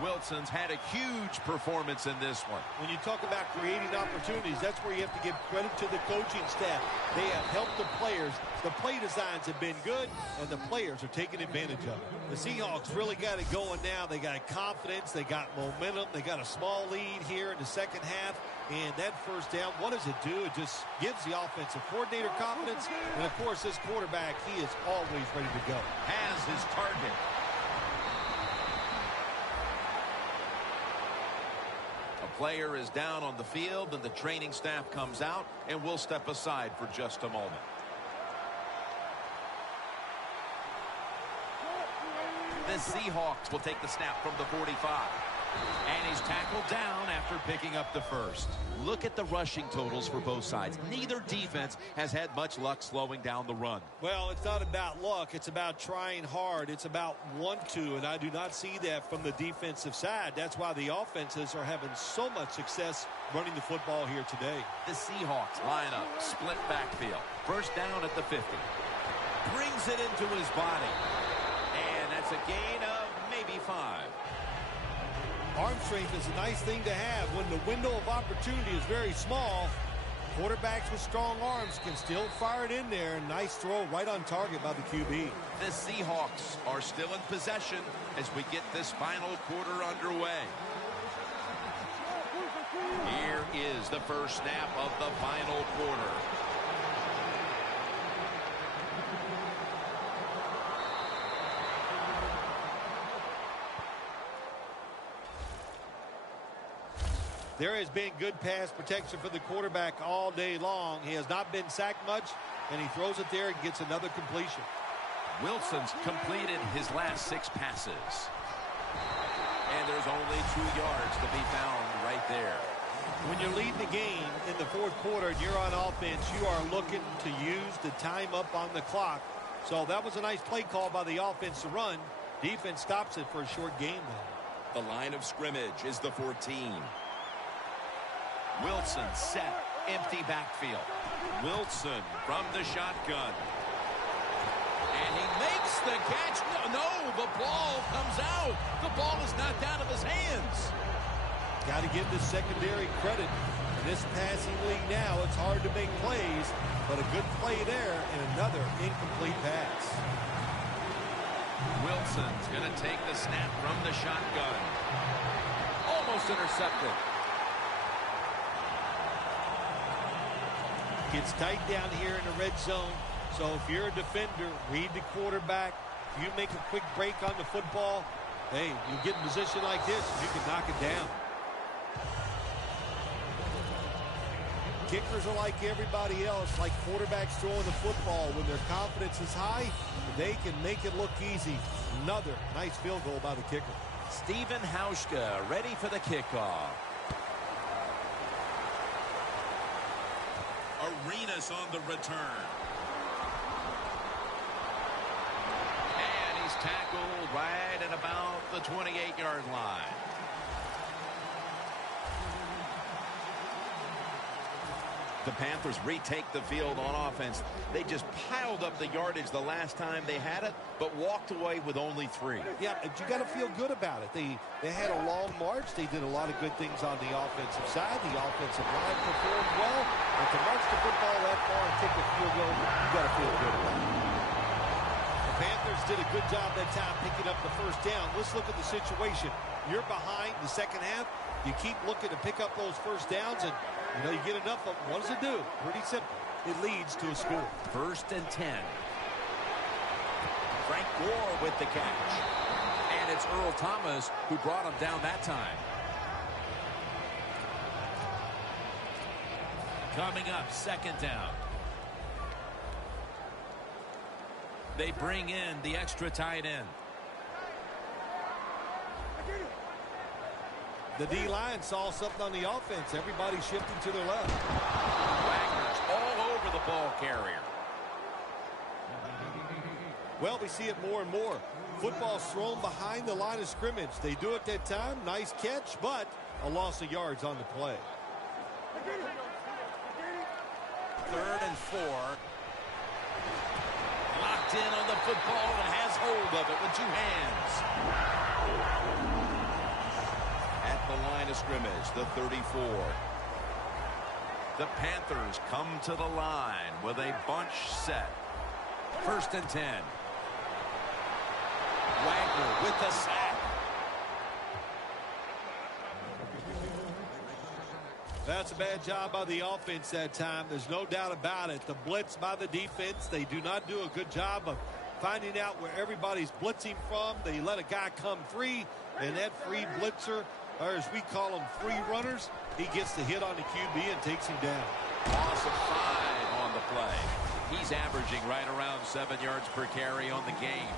Wilson's had a huge performance in this one. When you talk about creating opportunities, that's where you have to give credit to the coaching staff. They have helped the players. The play designs have been good, and the players are taking advantage of it. The Seahawks really got it going now. They got confidence. They got momentum. They got a small lead here in the second half. And that first down, what does it do? It just gives the offensive coordinator confidence. And, of course, this quarterback, he is always ready to go. Has his target. player is down on the field, and the training staff comes out, and we'll step aside for just a moment. The Seahawks will take the snap from the 45. And he's tackled down after picking up the first. Look at the rushing totals for both sides. Neither defense has had much luck slowing down the run. Well, it's not about luck. It's about trying hard. It's about want to, and I do not see that from the defensive side. That's why the offenses are having so much success running the football here today. The Seahawks line up, split backfield. First down at the 50. Brings it into his body. And that's a gain of maybe 5. Arm strength is a nice thing to have when the window of opportunity is very small. Quarterbacks with strong arms can still fire it in there. Nice throw right on target by the QB. The Seahawks are still in possession as we get this final quarter underway. Here is the first snap of the final quarter. There has been good pass protection for the quarterback all day long. He has not been sacked much, and he throws it there and gets another completion. Wilson's completed his last 6 passes. And there's only 2 yards to be found right there. When you're leading the game in the fourth quarter and you're on offense, you are looking to use the time up on the clock. So that was a nice play call by the offense to run. Defense stops it for a short game, though. The line of scrimmage is the 14. Wilson set, empty backfield. Wilson from the shotgun. And he makes the catch. No, the ball comes out. The ball is knocked out of his hands. Got to give the secondary credit. In this passing league now, it's hard to make plays, but a good play there and another incomplete pass. Wilson's going to take the snap from the shotgun. Almost intercepted. Gets tight down here in the red zone. So if you're a defender, read the quarterback. If you make a quick break on the football, hey, you get in a position like this, you can knock it down. Kickers are like everybody else, like quarterbacks throwing the football. When their confidence is high, they can make it look easy. Another nice field goal by the kicker. Stephen Hauschka ready for the kickoff. Arenas on the return. And he's tackled right at about the 28-yard line. The Panthers retake the field on offense. They just piled up the yardage the last time they had it, but walked away with only 3. Yeah, you got to feel good about it. They had a long march. They did a lot of good things on the offensive side. The offensive line performed well. And to march the football that far and take a field goal, you got to feel good about it. The Panthers did a good job that time picking up the first down. Let's look at the situation. You're behind the second half. You keep looking to pick up those first downs, and you get enough of them. What does it do? Pretty simple. It leads to a score. 1st and 10. Frank Gore with the catch. And it's Earl Thomas who brought him down that time. Coming up, 2nd down. They bring in the extra tight end. The D-line saw something on the offense. Everybody shifting to their left. Wagner's all over the ball carrier. Well, we see it more and more. Football's thrown behind the line of scrimmage. They do it that time. Nice catch, but a loss of yards on the play. 3rd and 4. Locked in on the football and has hold of it with 2 hands. At the line of scrimmage, the 34. The Panthers come to the line with a bunch set. 1st and 10. Wagner with the sack. That's a bad job by the offense that time. There's no doubt about it. The blitz by the defense, they do not do a good job of finding out where everybody's blitzing from. They let a guy come free, and that free blitzer or as we call them, free runners. He gets the hit on the QB and takes him down. Loss of 5 on the play. He's averaging right around 7 yards per carry on the game.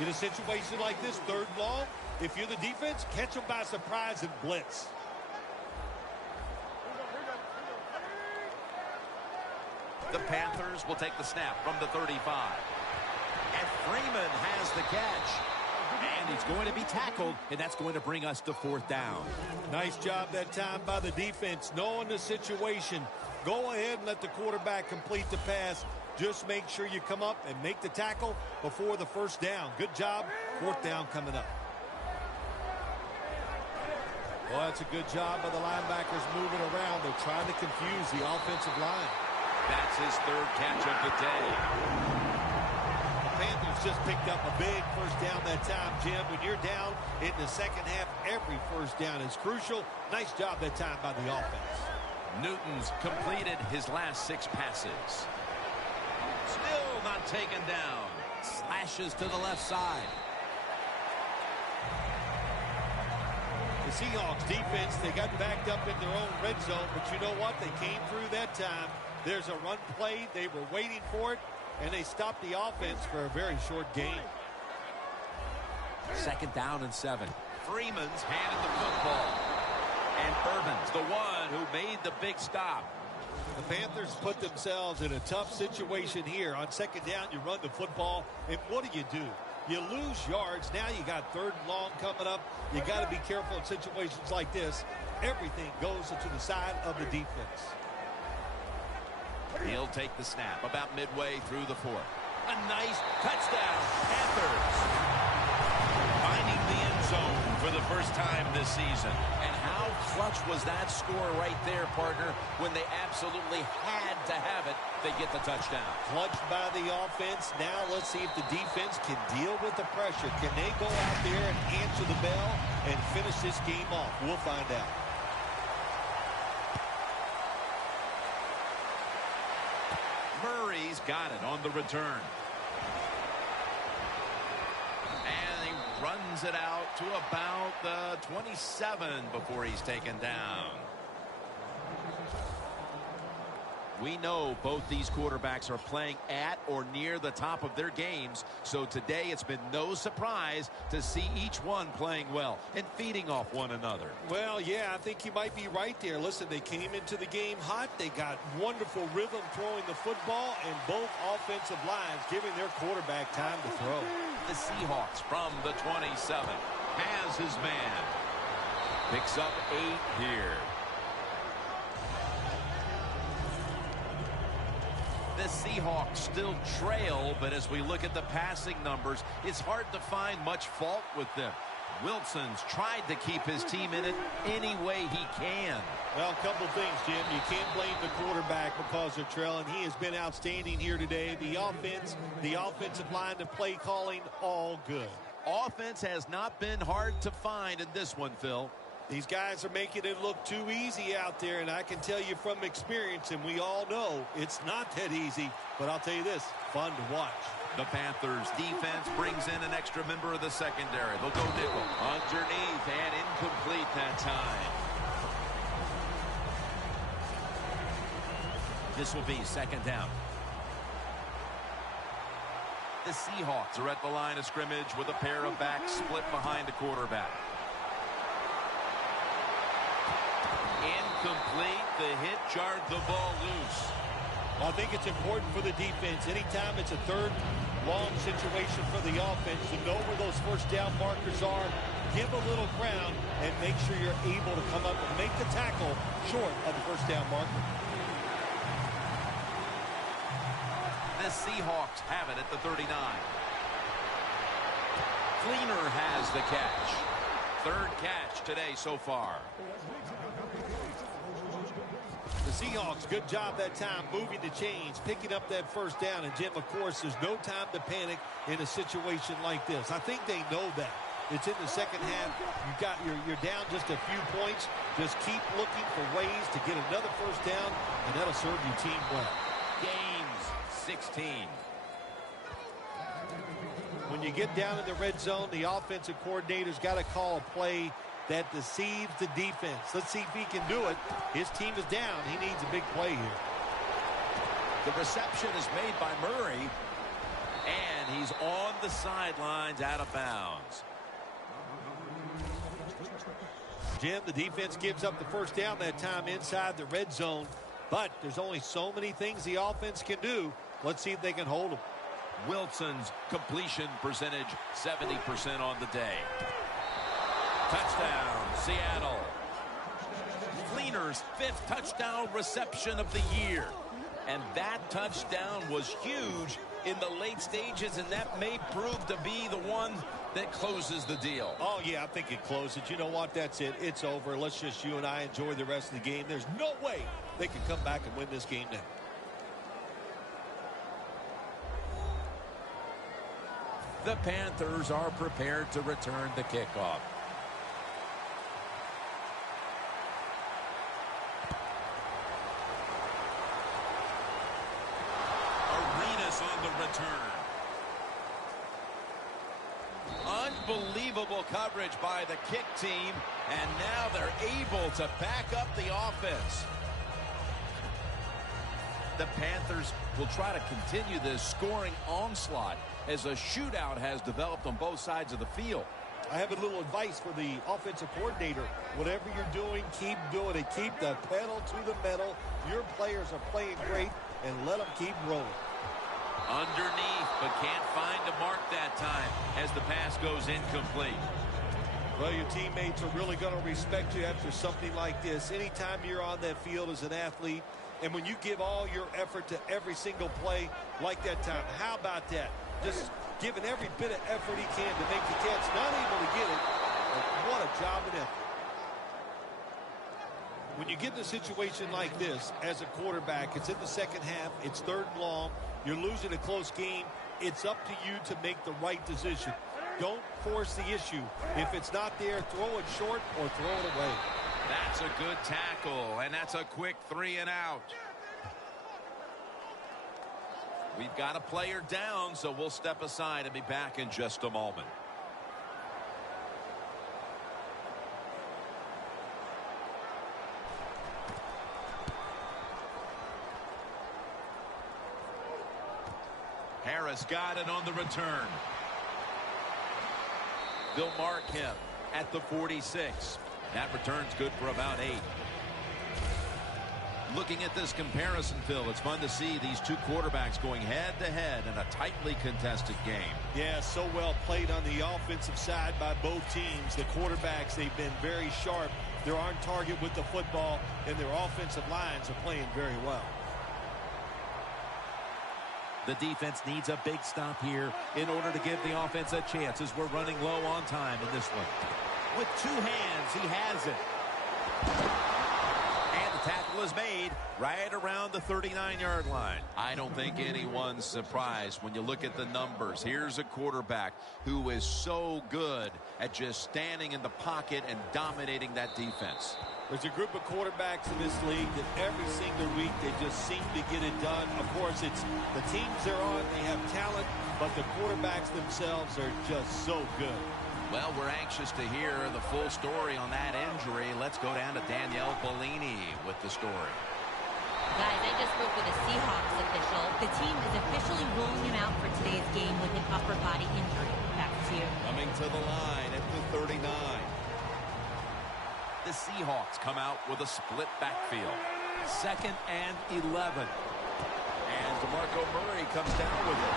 In a situation like this, 3rd and long, if you're the defense, catch them by surprise and blitz. The Panthers will take the snap from the 35. And Freeman has the catch. And he's going to be tackled, and that's going to bring us to 4th down. Nice job that time by the defense, knowing the situation. Go ahead and let the quarterback complete the pass. Just make sure you come up and make the tackle before the 1st down. Good job. 4th down coming up. Well, that's a good job by the linebackers moving around. They're trying to confuse the offensive line. That's his 3rd catch of the day. The Panthers just picked up a big 1st down that time, Jim. When you're down in the 2nd half, every 1st down is crucial. Nice job that time by the offense. Newton's completed his last 6 passes. Still not taken down. Slashes to the left side. The Seahawks defense, they got backed up in their own red zone, but you know what? They came through that time. There's a run play. They were waiting for it, and they stopped the offense for a very short game. 2nd down and 7. Freeman's handed the football. And Urban's the one who made the big stop. The Panthers put themselves in a tough situation here. On 2nd down, you run the football, and what do? You lose yards. Now you got 3rd and long coming up. You got to be careful in situations like this. Everything goes to the side of the defense. He'll take the snap about midway through the 4th. A nice touchdown. Panthers finding the end zone for the 1st time this season. And how clutch was that score right there, partner, when they absolutely had to have it. They get the touchdown. Clutched by the offense. Now let's see if the defense can deal with the pressure. Can they go out there and answer the bell and finish this game off? We'll find out. Murray's got it on the return. And he runs it out to about the 27 before he's taken down. We know both these quarterbacks are playing at or near the top of their games, so today it's been no surprise to see each one playing well and feeding off one another. Well, yeah, I think you might be right there. Listen, they came into the game hot. They got wonderful rhythm throwing the football, and both offensive lines giving their quarterback time to throw. The Seahawks from the 27 has his man. Picks up 8 here. The Seahawks still trail, but as we look at the passing numbers, it's hard to find much fault with them. Wilson's tried to keep his team in it any way he can. Well, a couple things, Jim. You can't blame the quarterback because they're trailing. He has been outstanding here today. The offense, the offensive line, the play calling, all good. Offense has not been hard to find in this one, Phil. These guys are making it look too easy out there, and I can tell you from experience, and we all know it's not that easy, but I'll tell you this, fun to watch. The Panthers defense brings in an extra member of the secondary. They'll go nickel underneath and incomplete that time. This will be 2nd down. The Seahawks are at the line of scrimmage with a pair of backs split behind the quarterback. Incomplete. The hit jarred the ball loose. Well, I think it's important for the defense. Anytime it's a 3rd long situation for the offense to know where those 1st down markers are, give a little ground, and make sure you're able to come up and make the tackle short of the 1st down marker. The Seahawks have it at the 39. Cleaner has the catch. 3rd catch today so far. The Seahawks, good job that time moving the chains, picking up that 1st down. And, Jim, of course, there's no time to panic in a situation like this. I think they know that. It's in the 2nd half. You're down just a few points. Just keep looking for ways to get another 1st down, and that'll serve your team well. Gains 16. When you get down in the red zone, the offensive coordinator's got to call a play that deceives the defense. Let's see if he can do it. His team is down. He needs a big play here. The reception is made by Murray, and he's on the sidelines out of bounds. Jim, the defense gives up the first down that time inside the red zone, but there's only so many things the offense can do. Let's see if they can hold them. Wilson's completion percentage 70% on the day. Touchdown, Seattle. Fleener's 5th touchdown reception of the year. And that touchdown was huge in the late stages, and that may prove to be the one that closes the deal. Oh, yeah, I think it closes. You know what? That's it. It's over. Let's just you and I enjoy the rest of the game. There's no way they can come back and win this game now. The Panthers are prepared to return the kickoff. Arenas on the return. Unbelievable coverage by the kick team, and now they're able to back up the offense. The Panthers will try to continue this scoring onslaught as a shootout has developed on both sides of the field. I have a little advice for the offensive coordinator. Whatever you're doing, keep doing it. Keep the pedal to the metal. Your players are playing great, and let them keep rolling. Underneath, but can't find a mark that time as the pass goes incomplete. Well, your teammates are really going to respect you after something like this. Anytime you're on that field as an athlete, and when you give all your effort to every single play like that time, how about that? Just giving every bit of effort he can to make the catch, not able to get it. But what a job and effort. When you get in a situation like this as a quarterback, it's in the second half, it's 3rd and long, you're losing a close game, it's up to you to make the right decision. Don't force the issue. If it's not there, throw it short or throw it away. That's a good tackle, and that's a quick 3 and out. We've got a player down, so we'll step aside and be back in just a moment. Harris got it on the return. They'll mark him at the 46. That return's good for about 8. Looking at this comparison, Phil, it's fun to see these two quarterbacks going head-to-head in a tightly contested game. Yeah, so well played on the offensive side by both teams. The quarterbacks, they've been very sharp. They're on target with the football, and their offensive lines are playing very well. The defense needs a big stop here in order to give the offense a chance as we're running low on time in this one. With 2 hands, he has it. Tackle is made right around the 39-yard line. I don't think anyone's surprised when you look at the numbers. Here's a quarterback who is so good at just standing in the pocket and dominating that defense. There's a group of quarterbacks in this league that every single week they just seem to get it done. Of course, it's the teams they're on, they have talent, but the quarterbacks themselves are just so good. Well, we're anxious to hear the full story on that injury. Let's go down to Danielle Bellini with the story. Guys, I just spoke with a Seahawks official. The team is officially ruling him out for today's game with an upper body injury. Back to you. Coming to the line at the 39. The Seahawks come out with a split backfield. 2nd and 11. And DeMarco Murray comes down with it.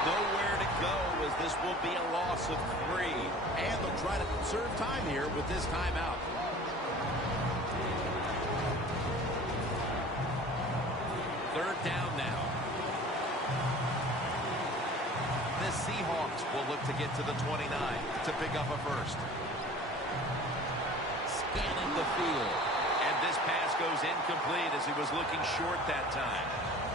Nowhere to go as this will be a loss of 3. And they'll try to conserve time here with this timeout. Third down now. The Seahawks will look to get to the 29 to pick up a first. Scanning the field. And this pass goes incomplete as he was looking short that time.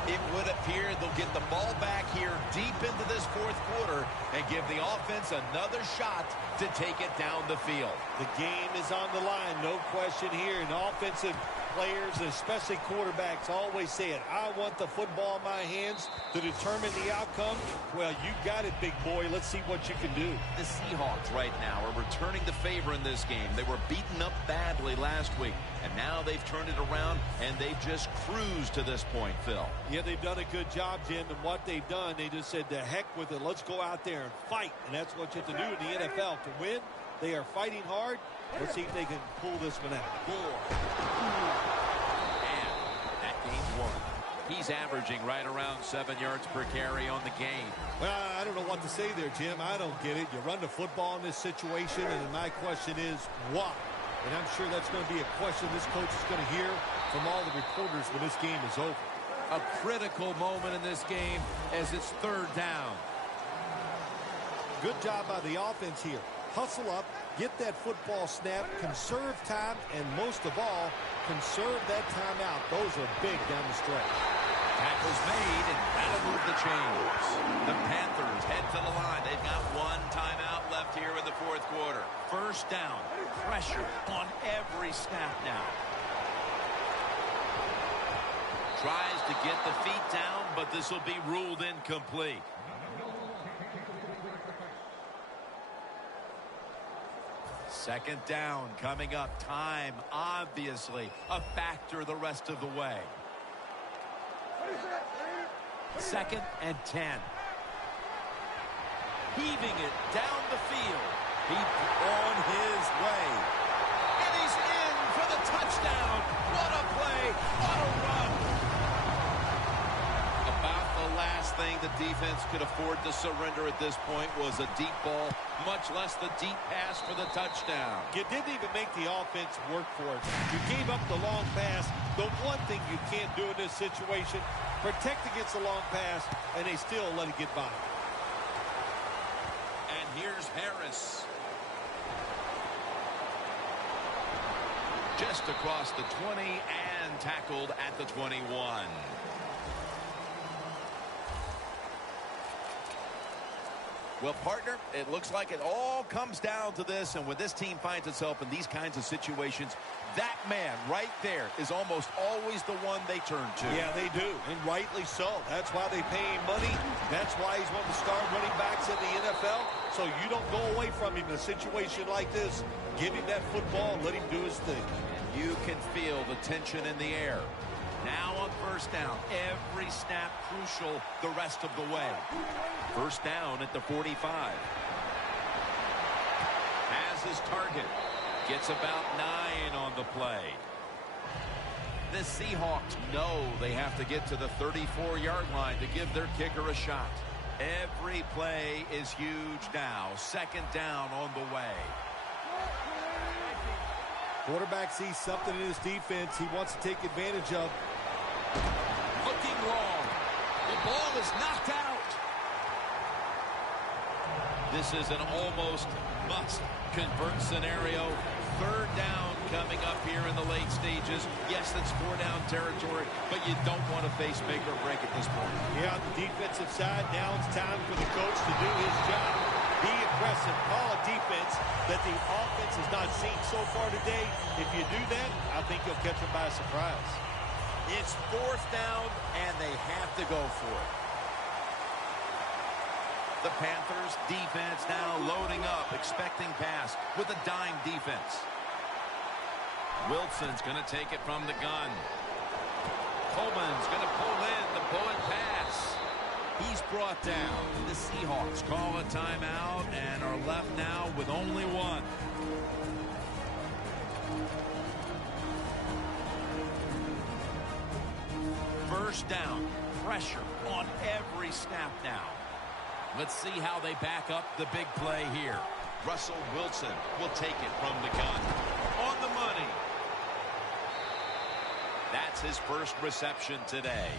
It would appear they'll get the ball back here deep into this 4th quarter and give the offense another shot to take it down the field. The game is on the line, no question here. An offensive players, and especially quarterbacks, always say it. I want the football in my hands to determine the outcome. Well, you got it, big boy. Let's see what you can do. The Seahawks right now are returning the favor in this game. They were beaten up badly last week, and now they've turned it around, and they've just cruised to this point, Phil. Yeah, they've done a good job, Jim, and what they've done, they just said, to heck with it. Let's go out there and fight, and that's what you have to do in the NFL. To win, they are fighting hard. Let's see if they can pull this one out. And that game's won. He's averaging right around 7 yards per carry on the game. Well, I don't know what to say there, Jim. I don't get it. You run the football in this situation, and my question is, why? And I'm sure that's going to be a question this coach is going to hear from all the reporters when this game is over. A critical moment in this game as it's 3rd down. Good job by the offense here. Hustle up, get that football snap, conserve time, and most of all, conserve that timeout. Those are big down the stretch. Tackle's made, and that'll move the chains. The Panthers head to the line. They've got 1 timeout left here in the 4th quarter. 1st down. Pressure on every snap now. Tries to get the feet down, but this will be ruled incomplete. 2nd down coming up. Time, obviously, a factor the rest of the way. 2nd and 10. Heaving it down the field. He's on his way. And he's in for the touchdown. What a play. What a run. About the last thing the defense could afford to surrender at this point was a deep ball, much less the deep pass for the touchdown. You didn't even make the offense work for it. You gave up the long pass. The one thing you can't do in this situation, protect against the long pass, and they still let it get by. And here's Harris. Just across the 20 and tackled at the 21. Well, partner, it looks like it all comes down to this, and when this team finds itself in these kinds of situations, that man right there is almost always the one they turn to. Yeah, they do, and rightly so. That's why they pay him money. That's why he's one of the star running backs in the NFL. So you don't go away from him in a situation like this. Give him that football and let him do his thing. You can feel the tension in the air. Now on 1st down, every snap crucial the rest of the way. 1st down at the 45. Has his target. Gets about 9 on the play. The Seahawks know they have to get to the 34-yard line to give their kicker a shot. Every play is huge now. 2nd down on the way. Quarterback sees something in his defense he wants to take advantage of. Looking long. The ball is knocked out. This is an almost must-convert scenario. 3rd down coming up here in the late stages. Yes, that's 4-down territory, but you don't want to face make or break at this point. Yeah, on the defensive side, now it's time for the coach to do his job. Be aggressive. Call a defense that the offense has not seen so far today. If you do that, I think you'll catch them by surprise. It's 4th down, and they have to go for it. The Panthers defense now loading up, expecting pass with a dime defense. Wilson's going to take it from the gun. Coleman's going to pull in the bullet pass. He's brought down. The Seahawks call a timeout and are left now with only 1. First down. Pressure on every snap now. Let's see how they back up the big play here. Russell Wilson will take it from the gun. On the money. That's his first reception today.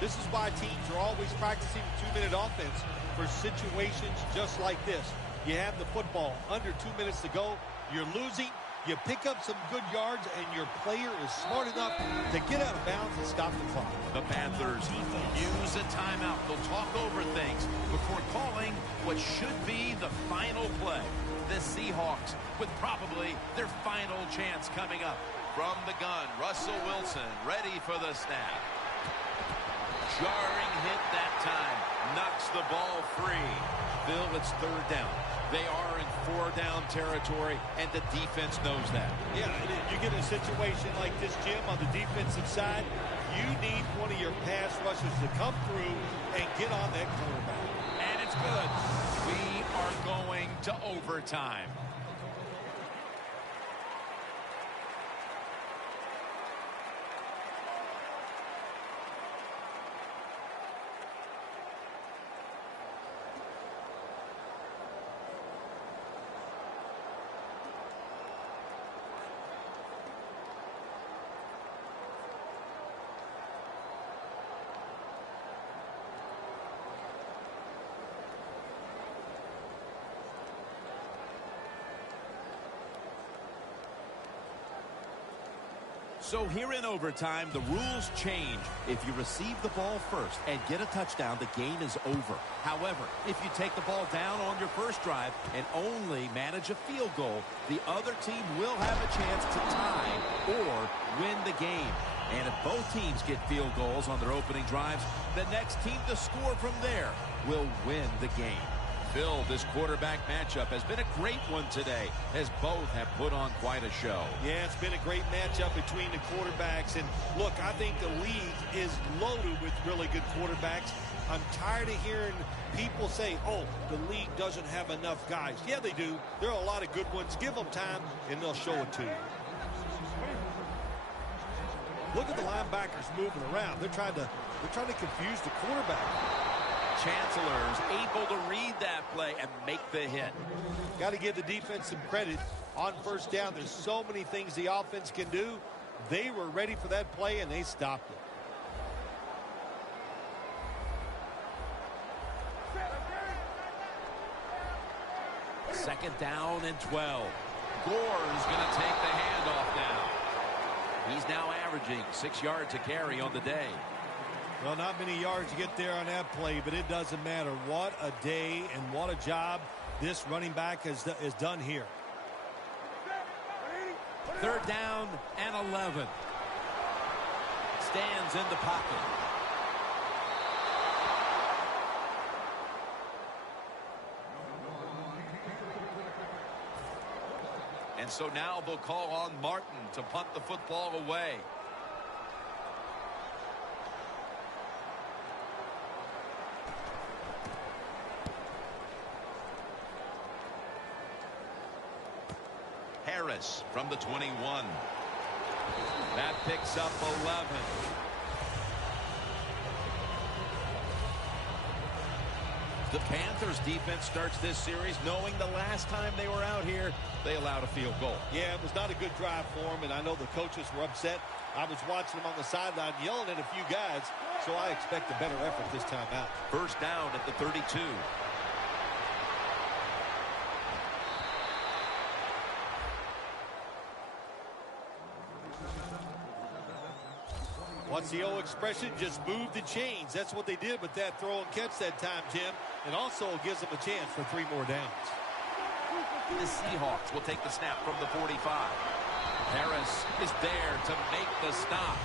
This is why teams are always practicing 2-minute offense for situations just like this. You have the football under 2 minutes to go. You're losing. You pick up some good yards, and your player is smart enough to get out of bounds and stop the clock. The Panthers use a timeout. They'll talk over things before calling what should be the final play. The Seahawks with probably their final chance coming up. From the gun, Russell Wilson ready for the snap. Jarring hit that time. Knocks the ball free. Phil, it's third down. They are in four-down territory, and the defense knows that. Yeah, you get a situation like this, Jim, on the defensive side, you need one of your pass rushers to come through and get on that quarterback. And it's good. We are going to overtime. So here in overtime, the rules change. If you receive the ball first and get a touchdown, the game is over. However, if you take the ball down on your first drive and only manage a field goal, the other team will have a chance to tie or win the game. And if both teams get field goals on their opening drives, the next team to score from there will win the game. Phil, this quarterback matchup has been a great one today, as both have put on quite a show. Yeah, it's been a great matchup between the quarterbacks. And look, I think the league is loaded with really good quarterbacks. I'm tired of hearing people say, oh, the league doesn't have enough guys. Yeah, they do. There are a lot of good ones. Give them time, and they'll show it to you. Look at the linebackers moving around. They're trying to confuse the quarterback. Chancellor's able to read that play and make the hit. Got to give the defense some credit on first down. There's so many things the offense can do. They were ready for that play, and they stopped it. Second down and 12. Gore's going to take the handoff down. He's now averaging 6 yards a carry on the day. Well, not many yards to get there on that play, but it doesn't matter. What a day and what a job this running back has done here. Third down and 11. Stands in the pocket. And so now they'll call on Martin to punt the football away. Harris from the 21. That picks up 11. The Panthers defense starts this series knowing the last time they were out here, they allowed a field goal. Yeah, it was not a good drive for them, and I know the coaches were upset. I was watching them on the sideline yelling at a few guys, so I expect a better effort this time out. First down at the 32. What's the old expression? Just move the chains. That's what they did with that throw and catch that time, Jim. And also gives them a chance for 3 more downs. The Seahawks will take the snap from the 45. Harris is there to make the stop.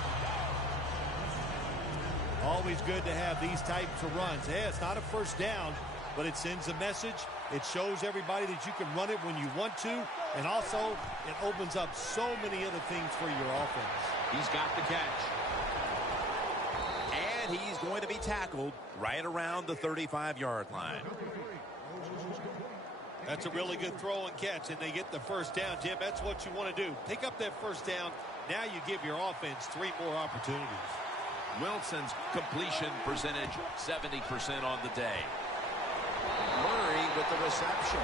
Always good to have these types of runs. Yeah, it's not a first down, but it sends a message. It shows everybody that you can run it when you want to. And also, it opens up so many other things for your offense. He's got the catch. And he's going to be tackled right around the 35-yard line. That's a really good throw and catch, and they get the first down, Jim. That's what you want to do. Pick up that first down. Now you give your offense 3 more opportunities. Wilson's completion percentage, 70% on the day. Murray with the reception.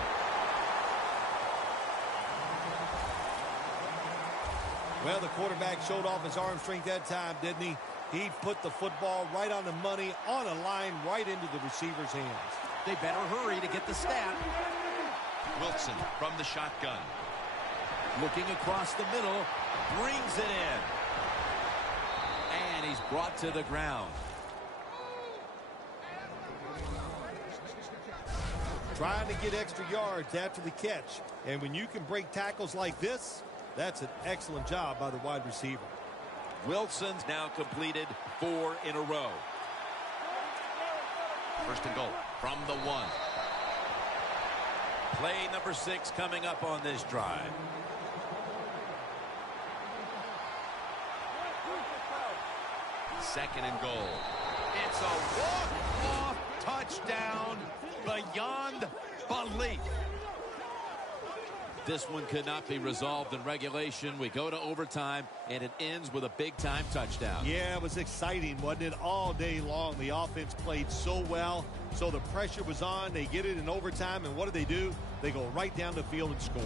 Well, the quarterback showed off his arm strength that time, didn't he? He put the football right on the money, on a line, right into the receiver's hands. They better hurry to get the snap. Wilson from the shotgun. Looking across the middle, brings it in. And he's brought to the ground. Trying to get extra yards after the catch. And when you can break tackles like this, That's an excellent job by the wide receiver. Wilson's now completed 4 in a row. First and goal from the 1. Play number 6 coming up on this drive. Second and goal. It's a walk-off touchdown beyond belief. This one could not be resolved in regulation. We go to overtime, and it ends with a big-time touchdown. Yeah, it was exciting, wasn't it? All day long, the offense played so well, so the pressure was on. They get it in overtime, and what do? They go right down the field and score.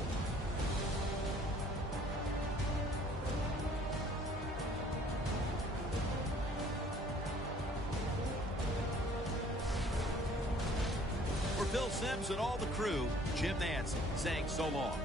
For Phil Simms and all the crew, Jim Nance saying so long.